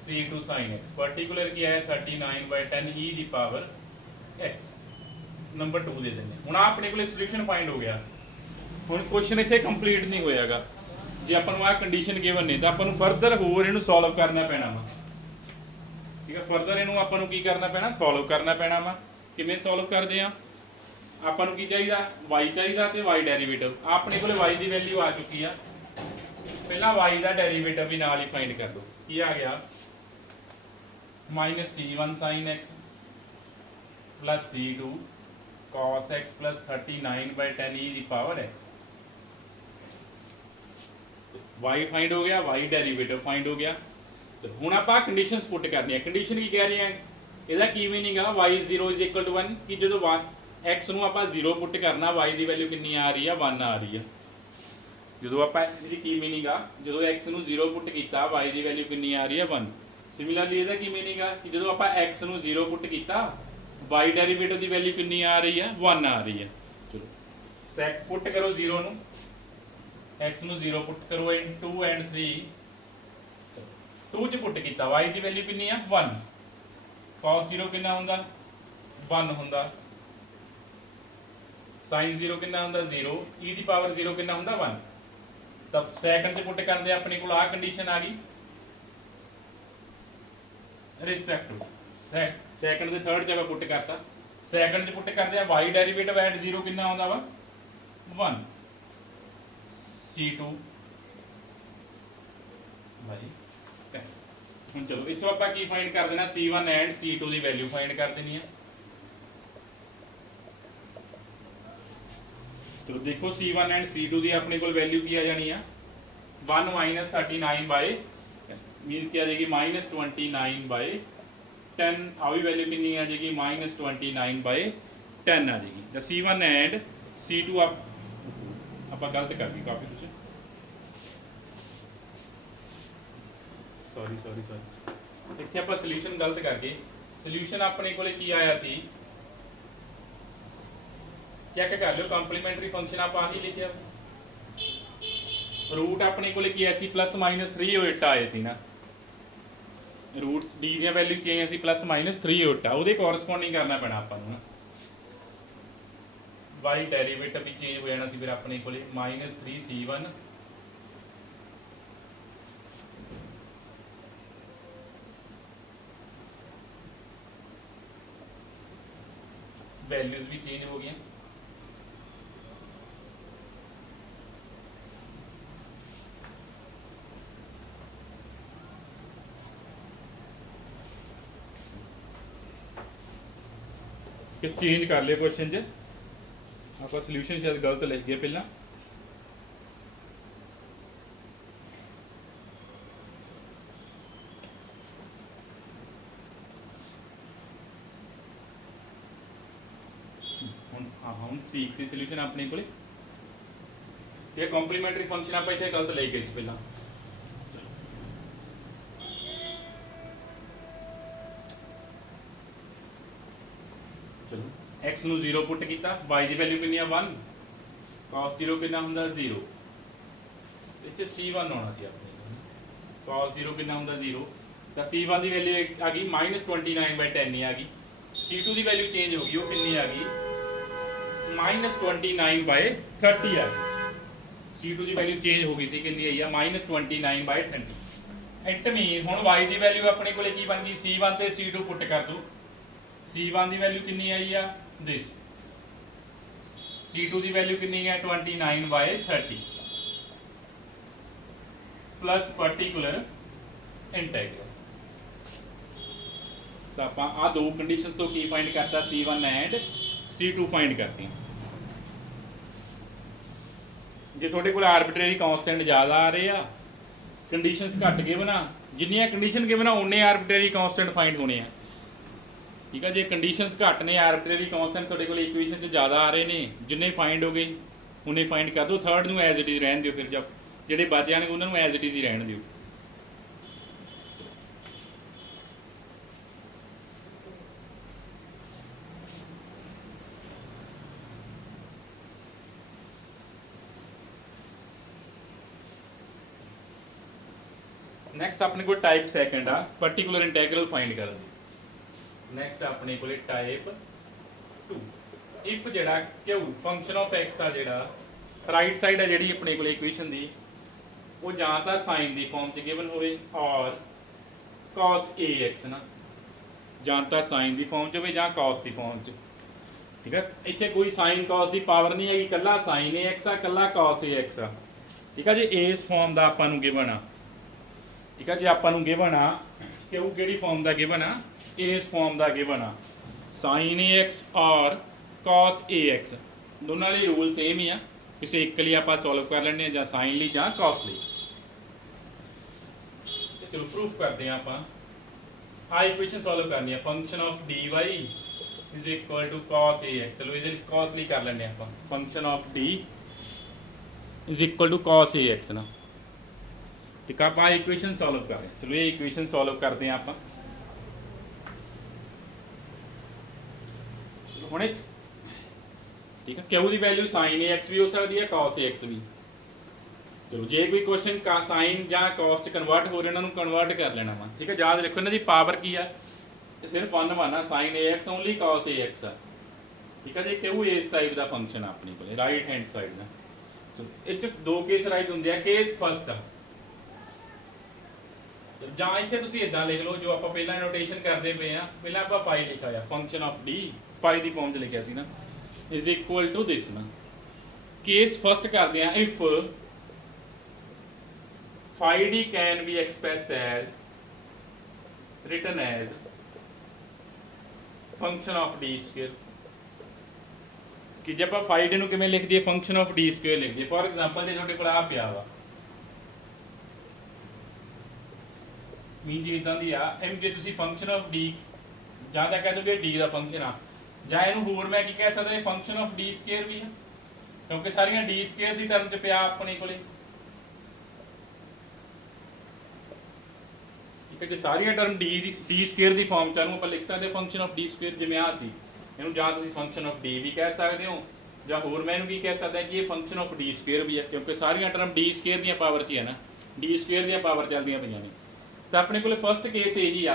c2 sin x। particular ਕੀ ਆਇਆ 39/10 e ਦੀ ਪਾਵਰ x। ਨੰਬਰ 2 ਦੇ ਦਿੰਦੇ। ਹੁਣ ਆਪਣੇ ਕੋਲੇ ਸੋਲੂਸ਼ਨ ਫਾਈਂਡ ਹੋ ਗਿਆ। ਹੁਣ ਕੁਐਸਚਨ ਇੱਥੇ ਕੰਪਲੀਟ ਨਹੀਂ ਹੋਇਆਗਾ। ਜੇ ਆਪਾਂ ਨੂੰ ਆ ਕੰਡੀਸ਼ਨ ਗਿਵਨ ਨੇ ਤਾਂ ਆਪਾਂ ਨੂੰ ਫਰਦਰ ਹੋਰ ਇਹਨੂੰ ਸੋਲਵ ਕਰਨਾ ਪੈਣਾ ਵਾ। ਠੀਕ ਹੈ, ਫਰਦਰ ਇਹਨੂੰ ਆਪਾਂ ਨੂੰ ਕੀ ਕਰਨਾ ਪੈਣਾ, ਸੋਲਵ ਕਰਨਾ ਪੈਣਾ ਵਾ। ਕਿਵੇਂ ਸੋਲਵ ਕਰਦੇ ਆ, ਆਪਾਂ ਨੂੰ ਕੀ ਚਾਹੀਦਾ, y ਚਾਹੀਦਾ ਤੇ y ਡੈਰੀਵੇਟਿਵ। ਆਪਣੇ ਕੋਲੇ y ਦੀ ਵੈਲਿਊ ਆ ਚੁੱਕੀ ਆ ਪਹਿਲਾਂ y ਦਾ ਡੈਰੀਵੇਟਿਵ ਵੀ ਨਾਲ ਹੀ ਫਾਈਂਡ ਕਰ ਲਓ। ਕੀ ਆ ਗਿਆ -c1 sin x plus c2 cos x plus 39/10 e ਦੀ ਪਾਵਰ x। y ਫਾਈਂਡ ਹੋ ਗਿਆ, y ਡੈਰੀਵੇਟਿਵ ਫਾਈਂਡ ਹੋ ਗਿਆ। ਤੇ ਹੁਣ ਆਪਾਂ ਕੰਡੀਸ਼ਨਸ ਪੁੱਟ ਕਰਨੀ ਹੈ। ਕੰਡੀਸ਼ਨ ਕੀ ਕਹਿ ਰਹੇ ਆ, ਇਹਦਾ ਕੀ ਮੀਨਿੰਗ ਆ y 0 = 1 ਕਿ ਜਦੋਂ x ਨੂੰ ਆਪਾਂ 0 ਪੁੱਟ ਕਰਨਾ y ਦੀ ਵੈਲਿਊ ਕਿੰਨੀ ਆ ਰਹੀ ਆ 1 ਆ ਰਹੀ ਆ। ਜਦੋਂ ਆਪਾਂ ਇਹਦੀ ਕੀ ਮੀਨਿੰਗ ਆ, ਜਦੋਂ x ਨੂੰ 0 ਪੁੱਟ ਕੀਤਾ y ਦੀ ਵੈਲਿਊ ਕਿੰਨੀ ਆ ਰਹੀ ਆ 1। ਸਿਮਿਲਰਲੀ ਇਹਦਾ ਕੀ ਮੀਨਿੰਗ ਆ ਕਿ ਜਦੋਂ ਆਪਾਂ x ਨੂੰ 0 ਪੁੱਟ ਕੀਤਾ y ਡੈਰੀਵੇਟਿਵ ਦੀ ਵੈਲਿਊ ਕਿੰਨੀ ਆ ਰਹੀ ਆ 1 ਆ ਰਹੀ ਆ। ਚਲੋ ਸੈਕ ਪੁੱਟ ਕਰੋ 0 ਨੂੰ, x ਨੂੰ 0 ਪੁੱਟ ਕਰੋ ਇਨ 2 and 3, 2 ਚ ਪੁੱਟ ਕੀਤਾ y ਦੀ ਵੈਲਿਊ ਕਿੰਨੀ ਆ 1, cos 0 ਕਿੰਨਾ ਹੁੰਦਾ 1 ਹੁੰਦਾ, sin 0 ਕਿੰਨਾ ਹੁੰਦਾ 0, e ਦੀ ਪਾਵਰ 0 ਕਿੰਨਾ ਹੁੰਦਾ 1। ਤਾਂ ਸੈਕੰਡ ਚ ਪੁੱਟ ਕਰਦੇ ਆਪਣੇ ਕੋਲ ਆ ਕੰਡੀਸ਼ਨ ਆ ਗਈ ਰਿਸਪੈਕਟ ਟੂ ਸੈਕੰਡ ਤੇ ਥਰਡ ਜਗ੍ਹਾ ਪੁੱਟ ਕਰਤਾ। ਸੈਕੰਡ ਚ ਪੁੱਟ ਕਰਦੇ ਆ y ਡੈਰੀਵੇਟਿਵ ਐਟ 0 ਕਿੰਨਾ ਆਉਂਦਾ ਵਾ 1, c2 ਬਾਈ। ਹੁਣ ਚਲੋ ਇੱਥੋਂ ਆਪਾਂ ਕੀ ਫਾਈਂਡ ਕਰ ਦੇਣਾ c1 and c2 the value find ਕਰ ਦੇਣੀ ਆ। ਚਲੋ ਦੇਖੋ c1 ਐਂਡ c2 ਦੀ ਆਪਣੇ ਕੋਲ ਵੈਲਿਊ ਕੀ ਆ ਜਾਣੀ ਆ 1 - 39/, ਮੀਨਸ ਕੀ ਆ ਜਾਏਗੀ -29/10। ਆ ਵੀ ਵੈਲਿਊ ਕਿੰਨੀ ਆ ਜਾਏਗੀ -29/10 ਆ ਜਾਏਗੀ। ਤਾਂ c1 ਐਂਡ c2 ਆਪਾਂ ਗਲਤ ਕਰ ਗਏ ਕਾਫੀ ਕੁਝ, ਸੌਰੀ ਇੱਥੇ ਆਪਾਂ ਸੋਲੂਸ਼ਨ ਗਲਤ ਕਰ ਗਏ। ਸੋਲੂਸ਼ਨ ਆਪਣੇ ਕੋਲੇ ਕੀ ਆਇਆ ਸੀ ਚੈੱਕ ਕਰ ਲਿਓ, ਕੰਪਲੀਮੈਂਟਰੀ ਫੰਕਸ਼ਨ ਆਪਾਂ ਆਹੀ ਲਿਖਿਆ। ਰੂਟ ਆਪਣੇ ਕੋਲੇ ਕੀ ਆਇਆ ਸੀ +-3/8 ਆਏ ਸੀ ਨਾ, ਰੂਟਸ d ਦੀਆਂ ਵੈਲਿਊ ਕੀ ਆਈਆਂ ਸੀ +-3/8 ਉਹਦੇ ਕੋਰਸਪੋਂਡਿੰਗ ਕਰਨਾ ਪੈਣਾ ਆਪਾਂ ਨੂੰ। y ਡੈਰੀਵੇਟਿਵ ਵੀ ਚੇਂਜ ਹੋ ਜਾਣਾ ਸੀ ਫਿਰ ਆਪਣੇ ਕੋਲੇ -3c1 ਵੈਲਿਊਜ਼ ਵੀ ਚੇਂਜ ਹੋ ਗਈਆਂ। ਕਿ ਚੇਂਜ ਕਰ ਲਿਆ ਕੁਐਸਚਨ 'ਚ ਆਪਾਂ ਸੋਲੂਸ਼ਨ ਸ਼ਾਇਦ ਗਲਤ ਲਿਖ ਗਏ ਪਹਿਲਾਂ। ਹੁਣ ਠੀਕ ਸੀ ਸੋਲੂਸ਼ਨ ਆਪਣੇ ਕੋਲੇ। ਇਹ ਕੰਪਲੀਮੈਂਟਰੀ ਫੰਕਸ਼ਨ ਆਪਾਂ ਇੱਥੇ ਗਲਤ ਲੈ ਗਏ ਸੀ ਪਹਿਲਾਂ। ਚਲੋ x ਨੂੰ 0 ਪੁੱਟ ਕੀਤਾ, y ਦੀ ਵੈਲਿਊ ਕਿੰਨੀ ਆ 1, cos 0 ਕਿੰਨਾ ਹੁੰਦਾ 0, ਇੱਥੇ c1 ਆਉਣਾ ਸੀ ਆਪਣੇ cos 0 ਕਿੰਨਾ ਹੁੰਦਾ 0। ਤਾਂ c1 ਦੀ ਵੈਲਿਊ ਆ ਗਈ -29/10 ਹੀ ਆ ਗਈ। c2 ਦੀ ਵੈਲਿਊ ਚੇਂਜ ਹੋ ਗਈ, ਉਹ ਕਿੰਨੀ ਆ ਗਈ -29/30 ਆ ਗਈ। c2 ਦੀ ਵੈਲਿਊ ਚੇਂਜ ਹੋ ਗਈ ਸੀ, ਕਿੰਨੀ ਆਈ ਆ -29/30। ਇਟ ਮੀਨ ਹੁਣ y ਦੀ ਵੈਲਿਊ ਆਪਣੇ ਕੋਲੇ ਕੀ ਬਣ ਗਈ c1 ਤੇ c2 ਪੁੱਟ ਕਰ ਦੋ। c1 ਦੀ ਵੈਲਿਊ ਕਿੰਨੀ ਆਈ ਆ ਦਿਸ, c2 ਦੀ ਵੈਲਿਊ ਕਿੰਨੀ ਹੈ 29/30 ਪਲੱਸ ਪਾਰਟੀਕੂਲਰ ਇੰਟੈਗਰਲ। ਤਾਂ ਆਪਾਂ ਆ ਦੋ ਕੰਡੀਸ਼ਨਸ ਤੋਂ ਕੀ ਫਾਈਂਡ ਕਰਤਾ c1 ਐਂਡ c2 ਫਾਈਂਡ ਕਰਤੀ। ਜੇ ਤੁਹਾਡੇ ਕੋਲ ਆਰਬਿਟਰੀ ਕਾਂਸਟੈਂਟ ਜ਼ਿਆਦਾ ਆ ਰਹੇ ਆ, ਕੰਡੀਸ਼ਨਸ ਘੱਟ ਗਿਵਨ ਆ, ਜਿੰਨੀਆਂ ਕੰਡੀਸ਼ਨ ਗਿਵਨ ਆ ਉਨੇ ਆਰਬਿਟਰੀ ਕਾਂਸਟੈਂਟ ਫਾਈਂਡ ਹੋਣੇ ਆ। ਠੀਕ ਆ, ਜੇ ਕੰਡੀਸ਼ਨਸ ਘੱਟ ਨੇ ਆਰਬਿਟਰੀ ਕਾਂਸਟੈਂਟ ਤੁਹਾਡੇ ਕੋਲ ਇਕੁਏਸ਼ਨ 'ਚ ਜ਼ਿਆਦਾ ਆ ਰਹੇ ਨੇ, ਜਿੰਨੇ ਫਾਈਂਡ ਹੋ ਗਏ ਉਨੇ ਫਾਈਂਡ ਕਰ ਦਿਓ। ਥਰਡ ਨੂੰ ਐਜ਼ ਇਟ ਇਜ਼ ਰਹਿਣ ਦਿਓ, ਫਿਰ ਜਦ ਜਿਹੜੇ ਬਚ ਜਾਣਗੇ ਉਹਨਾਂ ਨੂੰ ਐਜ਼ ਇਟ ਇਜ਼ ਹੀ ਰਹਿਣ ਦਿਓ। ਨੈਕਸਟ ਆਪਣੇ ਕੋਲ ਟਾਈਪ ਸੈਕੰਡ ਆ ਪਾਰਟੀਕੂਲਰ ਇੰਟੈਗਰਲ ਫਾਈਂਡ ਕਰਨ ਦੀ। ਨੈਕਸਟ ਆਪਣੇ ਕੋਲੇ ਟਾਈਪ 2 ਇਫ ਜਿਹੜਾ ਕਿਉਂ ਫੰਕਸ਼ਨ ਆਫ x ਆ ਜਿਹੜਾ ਰਾਈਟ ਸਾਈਡ ਆ ਜਿਹੜੀ ਆਪਣੇ ਕੋਲੇ ਇਕੁਏਸ਼ਨ ਦੀ, ਉਹ ਜਾਂ ਤਾਂ ਸਾਈਨ ਦੀ ਫਾਰਮ 'ਚ ਗਿਵਨ ਹੋਵੇ ਔਰ cos ax ਨਾ, ਜਾਂ ਤਾਂ ਸਾਈਨ ਦੀ ਫਾਰਮ 'ਚ ਹੋਵੇ ਜਾਂ cos ਦੀ ਫਾਰਮ 'ਚ। ਠੀਕ ਹੈ, ਇੱਥੇ ਕੋਈ ਸਾਈਨ cos ਦੀ ਪਾਵਰ ਨਹੀਂ ਹੈਗੀ, ਇਕੱਲਾ ਸਾਈਨ ax ਆ, ਇਕੱਲਾ cos ax ਆ। ठीक है जी। इस फॉर्म का आपां नूं गिवन आ, ठीक है जी, आपां नूं गिवन आ कि वो किहड़ी फॉर्म का गिवन आ, इस फॉर्म का गिवन आ sin ax और cos ax, दोनों लिए रूल सेम ही आ, किसी एक लिए आप सॉल्व कर लेंगे या साइन ली या कॉस ली। चलो प्रूफ करते हैं आप, आ इक्वेशन सॉल्व करनी है, function of D Y is equal to cos A X, चलो ये कॉस ली कर लेंगे आप, function of D is equal to cos A X ना, ठीक है। आप इक्वेशन सॉल्व कर रहे हैं, चलो ये इक्वेशन सॉल्व करते हैं आप हुणे, ठीक है। क्यू की वैल्यू साइन ए एक्स भी हो सकती है, कॉस ए एक्स भी। चलो जे कोई क्वेश्चन का साइन या कॉस च कन्वर्ट हो रहे इन्होंने कन्वर्ट कर लेना वा, ठीक है। याद रखो इन्हों की पावर की है, सिर्फ one one uh, sign A x only cos A x आ, ठीक है जी। क्यू इस टाइप का फंक्शन है अपने को राइट हैंड साइड में। चलो इस दो केस राइज होंगे, केस फर्स्ट ਜਾਂ ਇੱਥੇ ਤੁਸੀਂ ਇਦਾਂ ਲਿਖ ਲਓ ਜੋ ਆਪਾਂ ਪਹਿਲਾਂ ਨੋਟੇਸ਼ਨ ਕਰਦੇ ਪਏ ਆ, ਪਹਿਲਾਂ ਆਪਾਂ ਫਾਈ ਲਿਖਿਆ ਆ function of D, fi the farm 'ਚ ਲਿਖਿਆ ਸੀ ਨਾ, ਇਜ਼ ਇਕੁਅਲ ਟੂ ਦਿਸ ਨਾ। ਕੇਸ ਫਸਟ ਕਰਦੇ ਆ, if fi D can be express as written as function of D square, ਕਿ ਜੇ ਆਪਾਂ ਫਾਈ ਡੀ ਨੂੰ ਕਿਵੇਂ ਲਿਖ ਦਈਏ, ਫੰਕਸ਼ਨ ਆਫ ਡੀ ਸਕੁਅਰ ਲਿਖ ਦਈਏ। ਫੋਰ ਐਗਜ਼ਾਮਪਲ ਜੇ ਤੁਹਾਡੇ ਕੋਲ ਆ ਪਿਆ ਵਾ मीन जी इदां दी आ, एम जे तुसी फंक्शन ऑफ डी ਜਾਂ ਤਾਂ ਕਹਿ ਦੋਗੇ डी ਦਾ ਫੰਕਸ਼ਨ ਆ, ਜਾਂ ਇਹਨੂੰ ਹੋਰ ਮੈਂ ਕੀ ਕਹਿ ਸਕਦਾ, ਇਹ ਫੰਕਸ਼ਨ ਆਫ डी ਸਕੁਅਰ ਵੀ ਹੈ, ਕਿਉਂਕਿ ਸਾਰੀਆਂ डी ਸਕੁਅਰ ਦੀ ਟਰਮ 'ਚ ਪਿਆ ਆਪਣੇ ਕੋਲੇ, ਠੀਕ ਹੈ। ਜੇ ਸਾਰੀਆਂ ਟਰਮ डी ਸਕੁਅਰ ਦੀ ਫਾਰਮ 'ਚ ਨੂੰ ਆਪਾਂ ਲਿਖ ਸਕਦੇ ਫੰਕਸ਼ਨ ਆਫ डी ਸਕੁਅਰ, ਜਿਵੇਂ ਆ ਸੀ ਇਹਨੂੰ ਜਾਂ ਤੁਸੀਂ ਫੰਕਸ਼ਨ ਆਫ डी ਵੀ ਕਹਿ ਸਕਦੇ ਹੋ, ਜਾਂ ਹੋਰ ਮੈਂ ਇਹਨੂੰ ਕੀ ਕਹਿ ਸਕਦਾ ਕਿ ਇਹ ਫੰਕਸ਼ਨ ਆਫ डी ਸਕੁਅਰ ਵੀ ਹੈ, ਕਿਉਂਕਿ ਸਾਰੀਆਂ ਟਰਮ डी ਸਕੁਅਰ ਦੀਆਂ ਪਾਵਰ 'ਚ ਹੀ ਹੈ ਨਾ, डी ਸਕੁਅਰ ਦੀਆਂ ਪਾਵਰ ਚੱਲਦੀਆਂ ਪਈਆਂ ਨੇ। ਤਾਂ ਆਪਣੇ ਕੋਲ ਫਸਟ ਕੇਸ ਇਹੀ ਆ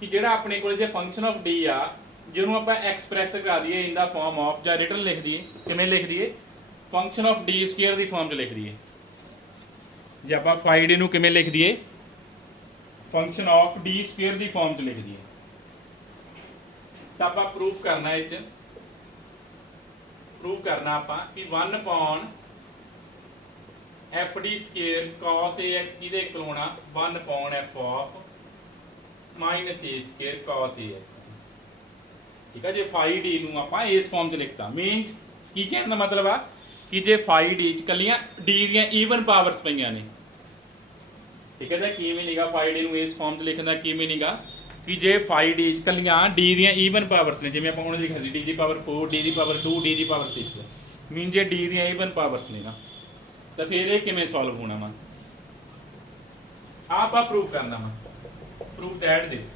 ਕਿ ਜਿਹੜਾ ਆਪਣੇ ਕੋਲ ਜੇ ਫੰਕਸ਼ਨ ਆਫ ਡੀ ਆ, ਜਿਹਨੂੰ ਆਪਾਂ ਐਕਸਪ੍ਰੈਸ ਕਰਾ ਦਈਏ ਇਨ ਦਾ ਫਾਰਮ ਆਫ, ਜਾਂ ਰਿਟਨ ਲਿਖ ਦਈਏ, ਕਿਵੇਂ ਲਿਖ ਦਈਏ, function of D square the farm 'ਚ ਲਿਖ ਦਈਏ। ਜੇ ਆਪਾਂ ਫਾਈ ਡੀ ਨੂੰ ਕਿਵੇਂ ਲਿਖ ਦਈਏ, function of D square the farm 'ਚ ਲਿਖ ਦਈਏ, ਤਾਂ ਆਪਾਂ ਪ੍ਰੂਫ ਕਰਨਾ ਇਹ 'ਚ, ਪ੍ਰੂਫ ਕਰਨਾ ਆਪਾਂ ਕਿ 1 F D square cos A x की इक्वल होना 1 F of minus A square cos A x, ठीक है। जे फाई डी नूं आपां इस फॉर्म च लिखता, मीन की कहने का मतलब आ कि जे फाई डी च कलियां डी दियां ईवन पावर्स पईयां ने, ठीक है। किवें नीगा फाई डी नूं इस फॉर्म च लिखण दा, किवें नीगा कि जे फाई डी च कलियां डी दियां ईवन पावर्स ने, जिवें आपां हुण लिखिया सी डी दी पावर 4, डी दी पावर 2, डी दी पावर 6, मीन जे डी दियां ईवन पावर्स ने ना, तो फिर ये किमें सॉल्व होना वा, आप प्रूव करना वा, प्रूव दैट दिस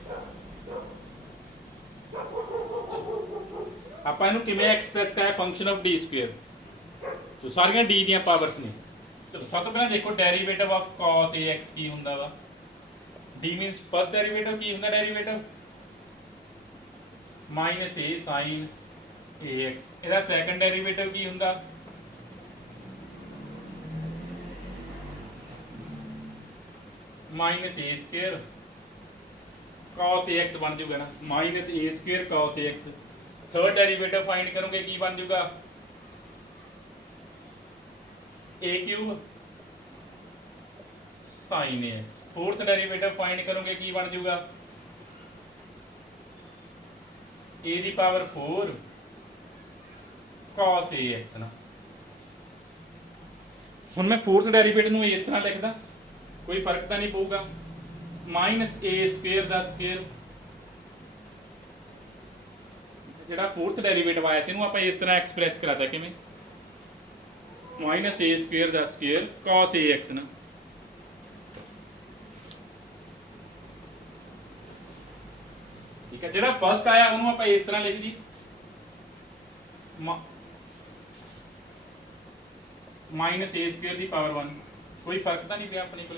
आप किमें एक्सप्रेस करा फंक्शन ऑफ डी स्क्वेयर, तो सारियां डी दी पावर्स ने। चलो सब तो पहले देखो derivative of cos A x की हुंदा वा, डी मीनस फर्स्ट डेरिवेटिव की हुंदा, derivative minus a sine A x, ਇਹਦਾ ਸੈਕੰਡ ਡੈਰੀਵੇਟਿਵ ਕੀ ਹੁੰਦਾ, माइनस ए स्क्वेयर कॉस ए एक्स बन जाऊगा ना, माइनस ए स्क्वेयर कॉस ए एक्स। थर्ड डेरिवेटिव फाइंड करोगे की बन जाऊगा, a cube sine A x. Fourth derivative find करोगे की बन जाऊगा, ए दी पावर 4 कॉस ए एक्स ना। हुण मैं फोर्थ डेरिवेटिव नूं इस तरह लिखदा, कोई फर्क तो नहीं पऊगा, माइनस ए स्क्वेयर का स्क्वेयर, जिहड़ा फोर्थ डेरिवेटिव आया इनू आप इस तरह एक्सप्रैस कराता कि माइनस ए स्क्वेयर का स्क्वेयर कॉस ए एक्स ना, ठीक है। जिहड़ा फर्स्ट आया उन्होंने आप इस तरह लिख दी, माइनस ए स्क्वेयर की पावर 1, कोई फर्क तो नहीं पिया अपने को।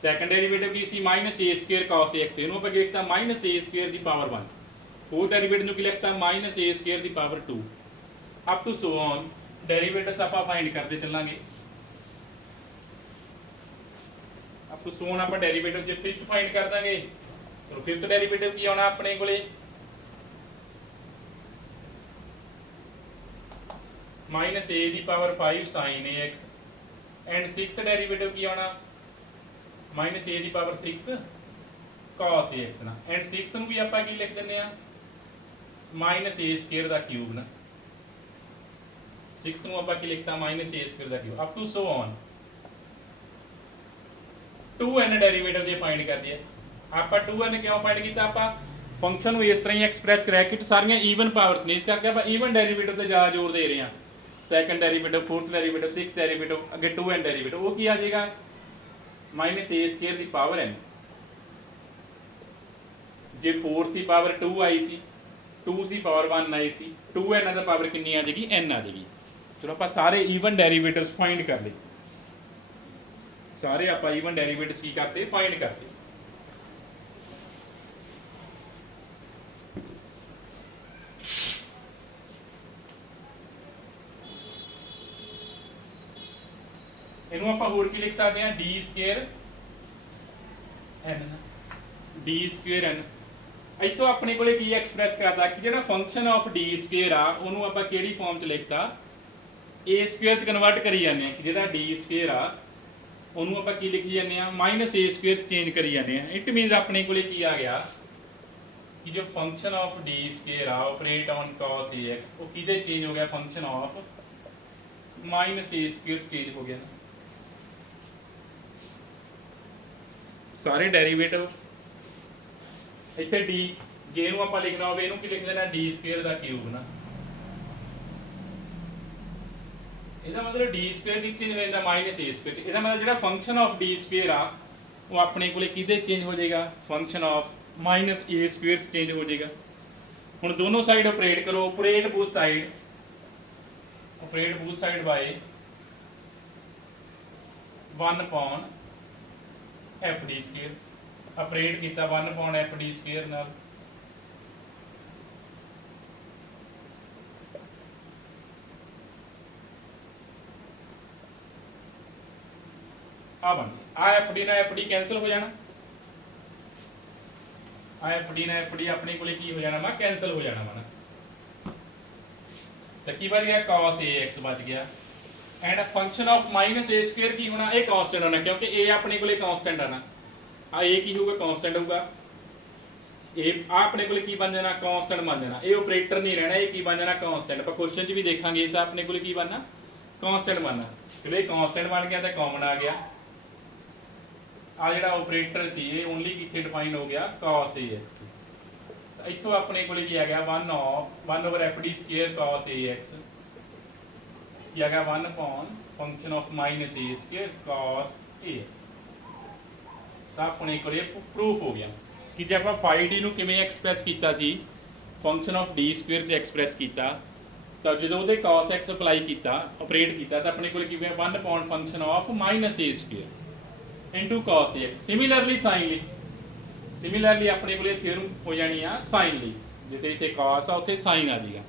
सैकंड डेरिवेटिव की सी माइनस ए स्क्वेयर कॉस ए एक्स, इनू आप लिखता माइनस ए स्क्वेयर की पावर 1। फोर्थ डेरिवेटिव की लिखता माइनस ए स्क्वेयर की power 2, up to so on. Derivatives आप फाइंड करते चलांगे, अप टू सो ऑन आप डेरिवेटिव जो फिफ्थ फाइंड कर देंगे, तो फिफ्थ डेरिवेटिव की आना अपने को माइनस ए की power 5 sine A X and sixth derivative की आना माइनस ए की पावर 6 cos ax ना एंड सिक्स्थ नूं भी आपां की लिख दिंदे आ माइनस ए स्क्वेयर का क्यूब ना सिक्स्थ नूं आपां की लिखता माइनस ए स्क्वेयर का cube up to so on 2n derivative जे फाइंड कर दिए आपां 2n क्यों फाइंड किया आपां फंक्शन नूं इस तरह ही एक्सप्रैस कराया कि सारियां ईवन पावर्स ने इस करके आपां ईवन डेरीवेटिव ते ज़्यादा जोर दे रहे हैं second derivative fourth derivative sixth derivative अगे 2n डेरीवेटिव वो की आ जाएगा माइनस ए स्क्वेयर की पावर n जे 4 सी पावर 2 आई सी 2 सी पावर 1 आई सी 2n दा पावर कितनी आ जाएगी n आ जाएगी चलो आपां सारे ईवन डेरीवेटिव्स फाइंड कर ले सारे आपां ईवन डेरीवेटिव्स की करते फाइंड करते इनू आपां होर की लिख सकते हैं D square n D square n इत्थों अपने कोले की एक्सप्रैस करता कि जो फंक्शन ऑफ डी स्क्वेयर आ उन्होंने आपां किहड़ी फॉर्म च लिखता ए स्क्वेयर च कन्वर्ट करी जाने कि जो डी स्क्वेयर आ उन्होंने आपां की लिखी जाने माइनस ए स्क्वेयर चेंज करी जाने इट मीनस अपने कोले की आ गया कि जो फंक्शन ऑफ डी स्क्वेयर आ ऑपरेट ऑन cos ax वो किधे चेंज हो गया function of minus A square change हो गया ना सारे डेरीवेटिव इत्थे डी जे नूं आपां लिखना होवे इहनूं की लिख देना डी स्क्वेयर दा क्यूब ना ਇਹਦਾ मतलब डी स्क्वेयर की चेंज हो जाता माइनस ए स्क्वेयर ਇਹਦਾ मतलब ਜਿਹੜਾ फंक्शन ऑफ डी स्क्वेयर आ वो अपने कोले किहदे चेंज हो जाएगा function of minus A square change हो जाएगा हुण दोनों साइड ऑपरेट करो operate both side by 1 upon F D square operate किया 1 अपॉन एफ डी स्क्वेयर नाल आ बन आ एफ डी कैंसल हो जाना आ एफ डी अपने कोले की हो जाना वा कैंसल हो जाना वा तो की बच गया cos ax बच गया and function of minus A square की होना ये कांस्टेंट होना क्योंकि ए अपने कोले कांस्टेंट आना आ ए की होगा कांस्टेंट होगा ए आ अपने कोले की बन जाना कांस्टेंट बन जाना ये ऑपरेटर नहीं रहना ये की बन जाना कांस्टेंट पर क्वेश्चन च भी देखांगे इस अपने कोले की बनना कांस्टेंट बनना जब ये कांस्टेंट बन गया तो कॉमन आ गया आ जिहड़ा ऑपरेटर सी ये ओनली किथे डिफाइन हो गया cos ax तो इत्थों अपने कोले की आ गया 1 over F D square cos ax की आ गया 1 upon function of minus A square cos ax तो अपने कोले प्रूफ हो गया कि जब आप फाई डी नूं किवें एक्सप्रैस कीता सी फंक्शन ऑफ डी स्क्वेयर से एक्सप्रैस कीता तो जो वो cos x अप्लाई किया ऑपरेट किया तो अपने कोले किवें 1 upon function of minus A square into cos ax similarly अपने को थ्योरम हो जानी है साइन ली जिते इतने cos आ उत्थे साइन आ जाएगा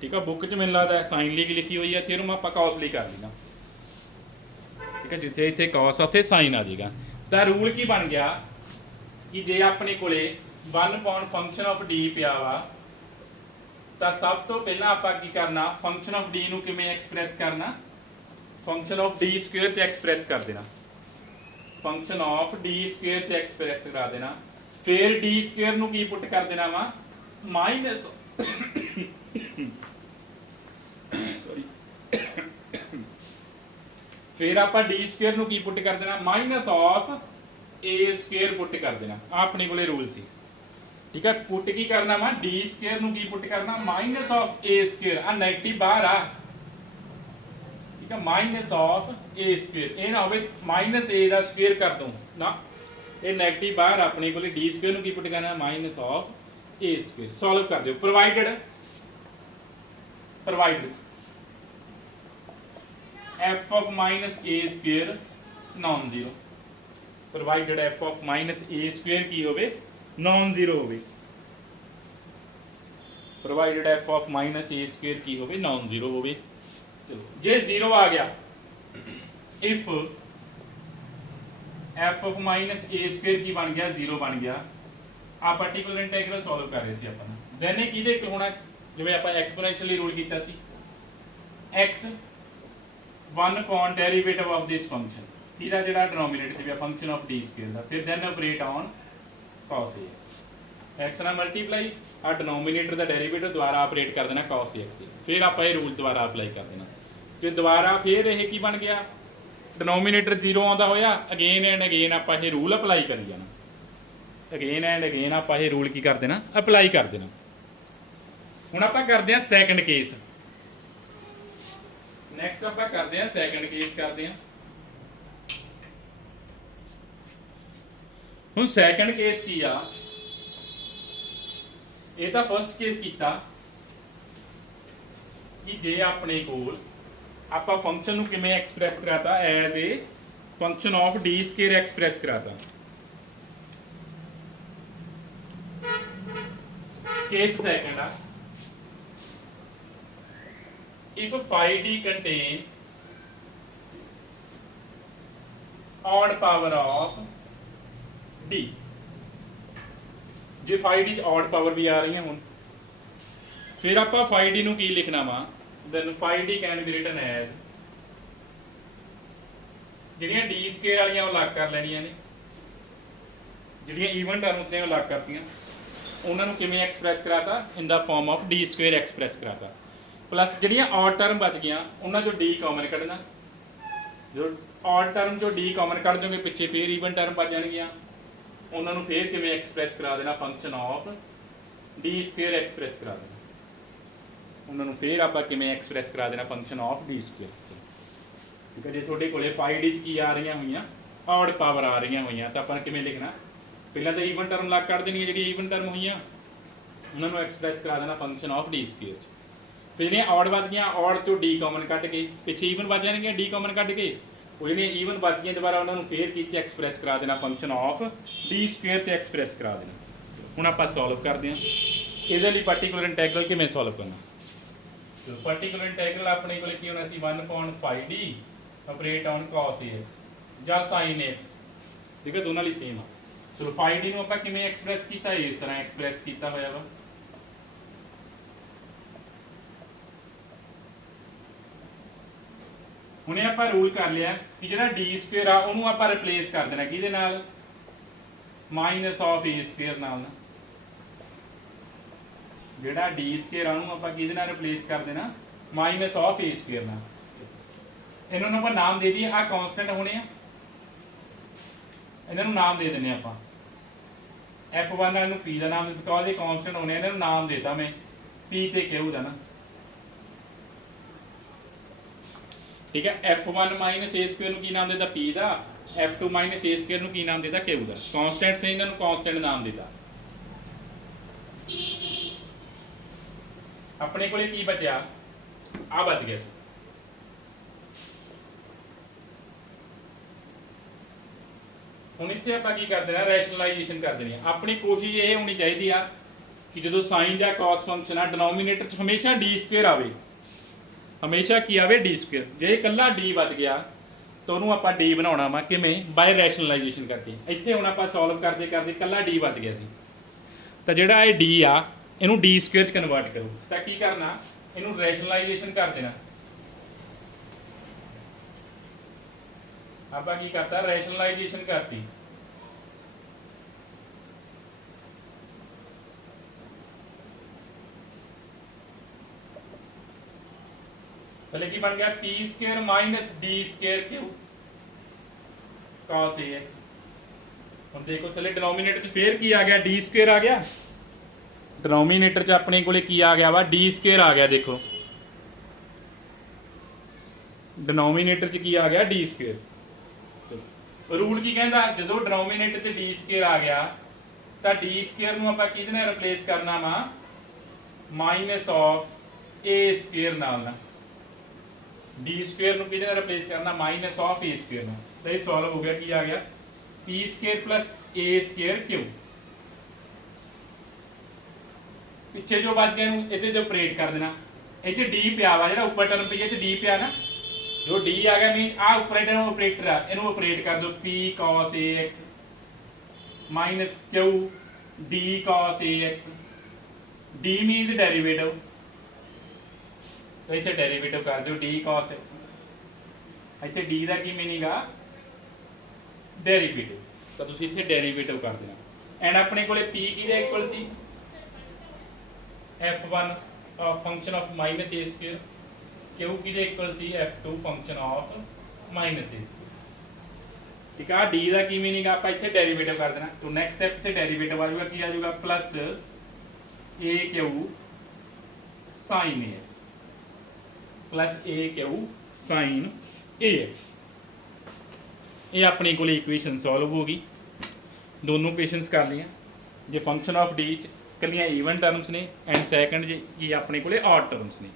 ठीक है बुक च मैंने लगता है साइन ली की लिखी हुई है थ्योरम आप cos ली कर लेना ठीक है जिते इतने cos आ उत्थे साइन आ जाएगा तो रूल की बन गया कि जे अपने को 1 अपॉन फंक्शन ऑफ डी पिया वा तो सब तो पहला आप की करना फंक्शन ऑफ डी नूं किवें एक्सप्रैस करना फंक्शन ऑफ डी स्क्वेयर च एक्सप्रैस कर देना फंक्शन ऑफ डी स्क्वेयर च एक्सप्रैस करा देना फिर डी स्क्वेयर नूं की पुट कर देना वा माइनस सॉरी फिर आप डी स्क्वेयर नूं की पुट कर देना minus of A square put कर देना अपने कोले रूल सी ठीक है पुट की करना वा डी स्क्वेयर नूं की पुट करना माइनस ऑफ ए स्क्वेयर आ नेगेटिव बाहर आ ठीक है माइनस ऑफ ए स्क्वेयर ये ना हो माइनस ए का स्क्वेयर कर दूँ ना ये नैगेटिव बाहर अपने को डी स्क्वेयर की पुट करना minus of A square solve कर दो provided F of minus A square non zero provided F of minus A square की होवे नॉन जीरो होवे provided F of minus A square की होवे नॉन जीरो होवे चलो जे जीरो आ गया if F of minus A square की बन गया जीरो बन गया आ पार्टिकुलर इंटीग्रल सॉल्व कर रहे सी अपन देन ये किहदे होना जिवें आपां एक्सपोनेंशियली रूल कीता सी x 1 upon derivative of this function ਇਹਦਾ ਜਿਹੜਾ ਡਿਨੋਮੀਨੇਟਰ 'ਚ ਵੀ ਆ ਫੰਕਸ਼ਨ ਆਫ ਡੀ ਸਕੁਅਰ ਦਾ ਫਿਰ then operate on cos ax x ਨਾਲ ਮਲਟੀਪਲਾਈ ਆ ਡਿਨੋਮੀਨੇਟਰ ਦਾ ਡੈਰੀਵੇਟਿਵ ਦੁਬਾਰਾ ਆਪਰੇਟ ਕਰ ਦੇਣਾ cos ax ਦੀ ਫਿਰ ਆਪਾਂ ਇਹ ਰੂਲ ਦੁਬਾਰਾ ਅਪਲਾਈ ਕਰ ਦੇਣਾ ਤੇ ਦੁਬਾਰਾ ਫਿਰ ਇਹ ਕੀ ਬਣ ਗਿਆ ਡਿਨੋਮੀਨੇਟਰ 0 ਆਉਂਦਾ ਹੋਇਆ ਅਗੇਨ ਐਂਡ ਅਗੇਨ ਆਪਾਂ ਇਹ ਰੂਲ ਅਪਲਾਈ ਕਰੀ ਜਾਣਾ ਅਗੇਨ ਐਂਡ ਅਗੇਨ ਆਪਾਂ ਇਹ ਰੂਲ ਕੀ ਕਰ ਦੇਣਾ ਅਪਲਾਈ ਕਰ ਦੇਣਾ ਹੁਣ ਆਪਾਂ ਕਰਦੇ ਹਾਂ ਸੈਕੰਡ ਕੇਸ ਨੈਕਸਟ ਆਪਾਂ ਕਰਦੇ ਹਾਂ ਸੈਕੰਡ ਕੇਸ ਕਰਦੇ ਹਾਂ ਹੁਣ ਸੈਕੰਡ ਕੇਸ ਕੀ ਆ ਇਹ ਤਾਂ ਫਸਟ ਕੇਸ ਕੀਤਾ ਕਿ ਜੇ ਆਪਣੇ ਕੋਲ ਆਪਾਂ ਫੰਕਸ਼ਨ ਨੂੰ ਕਿਵੇਂ ਐਕਸਪ੍ਰੈਸ ਕਰਾਤਾ as a function of D square express ਕਰਾਤਾ ਕੇਸ ਸੈਕੰਡ ਆ if phi d contain odd power of d ਜੇ phi d ਚ odd power ਵੀ ਆ ਰਹੀਆਂ ਹੁਣ ਫਿਰ ਆਪਾਂ phi d ਨੂੰ ਕੀ ਲਿਖਣਾ ਵਾ then phi d can be written as ਜਿਹੜੀਆਂ d ਸਕੁਅਰ ਵਾਲੀਆਂ ਉਹ ਅਲੱਗ ਕਰ ਲੈਣੀਆਂ ਨੇ ਜਿਹੜੀਆਂ ਈਵਨ ਟਰਮਸ ਨੇ ਉਹ ਅਲੱਗ ਕਰਤੀਆਂ ਉਹਨਾਂ ਨੂੰ ਕਿਵੇਂ ਐਕਸਪ੍ਰੈਸ ਕਰਾਤਾ in the form of d square express ਕਰਾਤਾ प्लस ਜਿਹੜੀਆਂ ऑड टर्म बच गया उन्होंने जो d कॉमन कढ़ना जो ऑड टर्म जो d कॉमन कढ़ दोगे पिछे फिर ईवन टर्म बच जाएगियां उन्होंने फिर किवें एक्सप्रैस करा देना function of d square express करा देना उन्होंने फिर आप किवें एक्सप्रैस करा देना फंक्शन ऑफ d स्क्वायर ठीक है जे थोड़े कोले फाई डी की आ रही हुई ऑड पावर आ रही हुई तो आप किवें लिखना पहला तो ईवन टर्म लग कढ़ देनी जी ईवन टर्म हुई उन्होंने एक्सप्रैस करा देना फंक्शन ऑफ d स्क्वायर फिर ਜਿਹੜੀਆਂ ऑड बच गई ऑड तो डी कॉमन कट के पिछे ईवन बच जाएंगे डी कॉमन कट के वो ਜਿਹੜੀਆਂ ਈਵਨ बच गई दोबारा उन्होंने फिर की एक्सप्रैस करा देना फंक्शन ऑफ डी स्क्वायर च एक्सप्रैस करा देना ਹੁਣ ਆਪਾਂ सॉल्व करते हैं ਇਹਦੇ ਲਈ ਪਾਰਟਿਕੂਲਰ ਇੰਟੈਗਰਲ ਕਿਵੇਂ सॉल्व करना तो पार्टिकुलर इंटीग्रल अपने को की होना सी 1/phi d operate on cos ax ਜਾਂ sin ax ਠੀਕ ਹੈ ਦੋਨਾਂ ਲਈ ਸੇਮ ਆ ਚਲੋ phi d ਨੂੰ ਆਪਾਂ ਕਿਵੇਂ ਐਕਸਪ੍ਰੈਸ ਕੀਤਾ ਇਸ ਤਰ੍ਹਾਂ ਐਕਸਪ੍ਰੈਸ ਕੀਤਾ ਹੋਇਆ ਵਾ ਹੁਣੇ ਆਪਾਂ ਰੂਲ ਕਰ ਲਿਆ ਕਿ ਜਿਹੜਾ d ਸਕੁਅਰ ਆ ਉਹਨੂੰ ਆਪਾਂ ਰਿਪਲੇਸ ਕਰ ਦੇਣਾ ਕਿਹਦੇ ਨਾਲ ਮਾਈਨਸ ਆਫ a ਸਕੁਅਰ ਨਾਲ ਜਿਹੜਾ d ਸਕੁਅਰ ਆ ਉਹਨੂੰ ਆਪਾਂ ਕਿਹਦੇ ਨਾਲ ਰਿਪਲੇਸ ਕਰ ਦੇਣਾ ਮਾਈਨਸ ਆਫ a ਸਕੁਅਰ ਨਾਲ ਇਹਨਾਂ ਨੂੰ ਆਪਾਂ ਨਾਮ ਦੇ ਦਈਏ ਆ ਕਾਂਸਟੈਂਟ ਹੋਣੇ ਆ ਇਹਨਾਂ ਨੂੰ ਨਾਮ ਦੇ ਦਿੰਨੇ ਆਪਾਂ f1 ਨਾਲ ਨੂੰ p ਦਾ ਨਾਮ ਬਿਕੋਜ਼ ਇਹ ਕਾਂਸਟੈਂਟ ਹੋਣੇ ਇਹਨਾਂ ਨੂੰ ਨਾਮ ਦੇਤਾ ਮੈਂ p ਤੇ q ਦਾ ਨਾ ठीक है f1 माइनस a स्क्वायर ਨੂੰ ਕੀ ਨਾਮ ਦੇਤਾ p the f2 minus a square ਨੂੰ ਕੀ ਨਾਮ ਦੇਤਾ q ਦਾ ਕਾਂਸਟੈਂਟ ਸੇ ਇਹਨਾਂ ਨੂੰ ਕਾਂਸਟੈਂਟ ਨਾਮ ਦੇਤਾ ਆਪਣੇ ਕੋਲੇ ਕੀ ਬਚਿਆ ਆ ਬਚ ਗਿਆ ਸੀ ਹੁਣ ਇੱਥੇ ਆਪਾਂ ਕੀ ਕਰ ਦੇਣਾ ਰੈਸ਼ਨਲਾਈਜੇਸ਼ਨ ਕਰ ਦੇਣੀ ਆ ਆਪਣੀ ਕੋਸ਼ਿਸ਼ ਇਹ ਹੋਣੀ ਚਾਹੀਦੀ ਆ ਕਿ ਜਦੋਂ ਸਾਈਨ ਜਾਂ ਕਾਸ ਫੰਕਸ਼ਨ ਆ ਡਿਨੋਮੀਨੇਟਰ 'ਚ ਹਮੇਸ਼ਾ d ਸਕੁਅਰ ਆਵੇ हमेशा की आवे डी स्क्वायर जे कल्ला डी बच गया तो उन्होंने आप डी बनाना वा किमें बाय रैशनलाइजेशन करके इत्थे हुण आपां सॉल्व करते करते कल्ला डी बच गया सी तो जिहड़ा ये डी आ इनू डी स्क्वायर च कन्वर्ट करो तो की करना इनू रैशनलाइजेशन कर देना आपां की करता रैशनलाइजेशन करती पहले की बन गया p square minus d square q cos ax ਹੁਣ देखो चले डिनोमिनेटर च फिर की आ गया d स्क्वायर आ गया डिनोमिनेटर च अपने कोले की आ गया वा d स्क्वायर आ गया देखो डिनोमिनेटर च की आ गया d स्क्वायर चलो रूल की कहंदा जदों डिनोमिनेटर च d स्क्वायर आ गया ਤਾਂ d स्क्वायर ਨੂੰ ਆਪਾਂ ਕਿਹਦੇ ਨਾਲ ਰਿਪਲੇਸ ਕਰਨਾ ਵਾ ਮਾਈਨਸ ਆਫ a स्क्वायर ਨਾਲ डी स्क्वायर ਨੂੰ ਕਿਹਦੇ ਨਾਲ ਰਿਪਲੇਸ ਕਰਨਾ ਮਾਈਨਸ ਆਫ a ਸਕੁਅਰ ਨਾਲ ਤਾਂ ਇਹ ਸੋਲਵ ਹੋ ਗਿਆ ਕੀ ਆ ਗਿਆ p square plus a square q ਪਿੱਛੇ ਜੋ ਬਚ ਗਿਆ ਇਹਨੂੰ ਇਹਦੇ ਤੇ ਆਪਰੇਟ ਕਰ ਦੇਣਾ ਇੱਥੇ d ਪਿਆ ਵਾ ਜਿਹੜਾ ਉੱਪਰ ਟਰਮ ਪਈ ਹੈ ਤੇ d ਪਿਆ ਨਾ ਜੋ d ਆ ਗਿਆ ਮੀਨ ਆ ਉੱਪਰ ਇਹਨੂੰ ਆਪਰੇਟਰ ਆ ਇਹਨੂੰ ਆਪਰੇਟ ਕਰ ਦਿਓ p cos ax minus q d cos ax d means derivative तो इतने डेरिवेटिव कर दो d cos x ਇੱਥੇ ਡੀ ਦਾ ਕੀ ਮੀਨਿੰਗ ਆ ਡੈਰੀਵੇਟਿਵ, ਤਾਂ ਤੁਸੀਂ ਇੱਥੇ ਡੈਰੀਵੇਟਿਵ ਕਰ ਦੇਣਾ। ਐਂਡ ਆਪਣੇ ਕੋਲੇ p ਕਿਹਦੇ equal C f1 function of minus a square, q ਕਿਹਦੇ equal C f2 function of minus a square. ਠੀਕ ਆ, d ਦਾ ਕੀ ਮੀਨਿੰਗ ਆਪਾਂ ਇੱਥੇ ਡੈਰੀਵੇਟਿਵ ਕਰ ਦੇਣਾ। ਤੋਂ ਨੈਕਸਟ ਸਟੈਪ ਤੇ ਡੈਰੀਵੇਟਿਵ ਆ ਜਾਊਗਾ, ਕੀ ਆ ਜਾਊਗਾ plus aq sin ax plus aq sin ax। ਇਹ ਆਪਣੇ ਕੋਲ ਇਕੁਏਸ਼ਨ ਸੋਲਵ ਹੋ ਗਈ, ਦੋਨੋਂ ਇਕੁਏਸ਼ਨਸ ਕਰ ਲਈਆਂ। ਜੇ ਫੰਕਸ਼ਨ ਆਫ ਡੀ ਚ ਕੱਲੀਆਂ ਈਵਨ ਟਰਮਸ ਨੇ ਐਂਡ ਸੈਕੰਡ ਜੇ ਕੀ ਆਪਣੇ ਕੋਲੇ ਆਡ ਟਰਮਸ ਨੇ।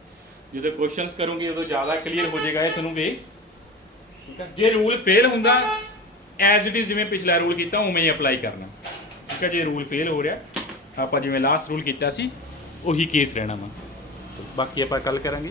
ਜਦੋਂ ਕੁਐਸਚਨਸ ਕਰੋਗੇ ਉਦੋਂ ਜ਼ਿਆਦਾ ਕਲੀਅਰ ਹੋ ਜਾਏਗਾ ਇਹ ਤੁਹਾਨੂੰ ਵੇ। ਠੀਕ ਹੈ, ਜੇ ਰੂਲ ਫੇਲ ਹੁੰਦਾ ਐਜ਼ ਇਟ ਇਜ਼ ਜਿਵੇਂ ਪਿਛਲਾ ਰੂਲ ਕੀਤਾ ਉਵੇਂ ਹੀ ਅਪਲਾਈ ਕਰਨਾ। ਠੀਕ ਹੈ, ਜੇ ਰੂਲ ਫੇਲ ਹੋ ਰਿਹਾ ਆਪਾਂ ਜਿਵੇਂ ਲਾਸਟ ਰੂਲ ਕੀਤਾ ਸੀ ਉਹੀ ਕੇਸ ਰਹਿਣਾ ਵਾ। ਬਾਕੀ ਆਪਾਂ ਕੱਲ ਕਰਾਂਗੇ।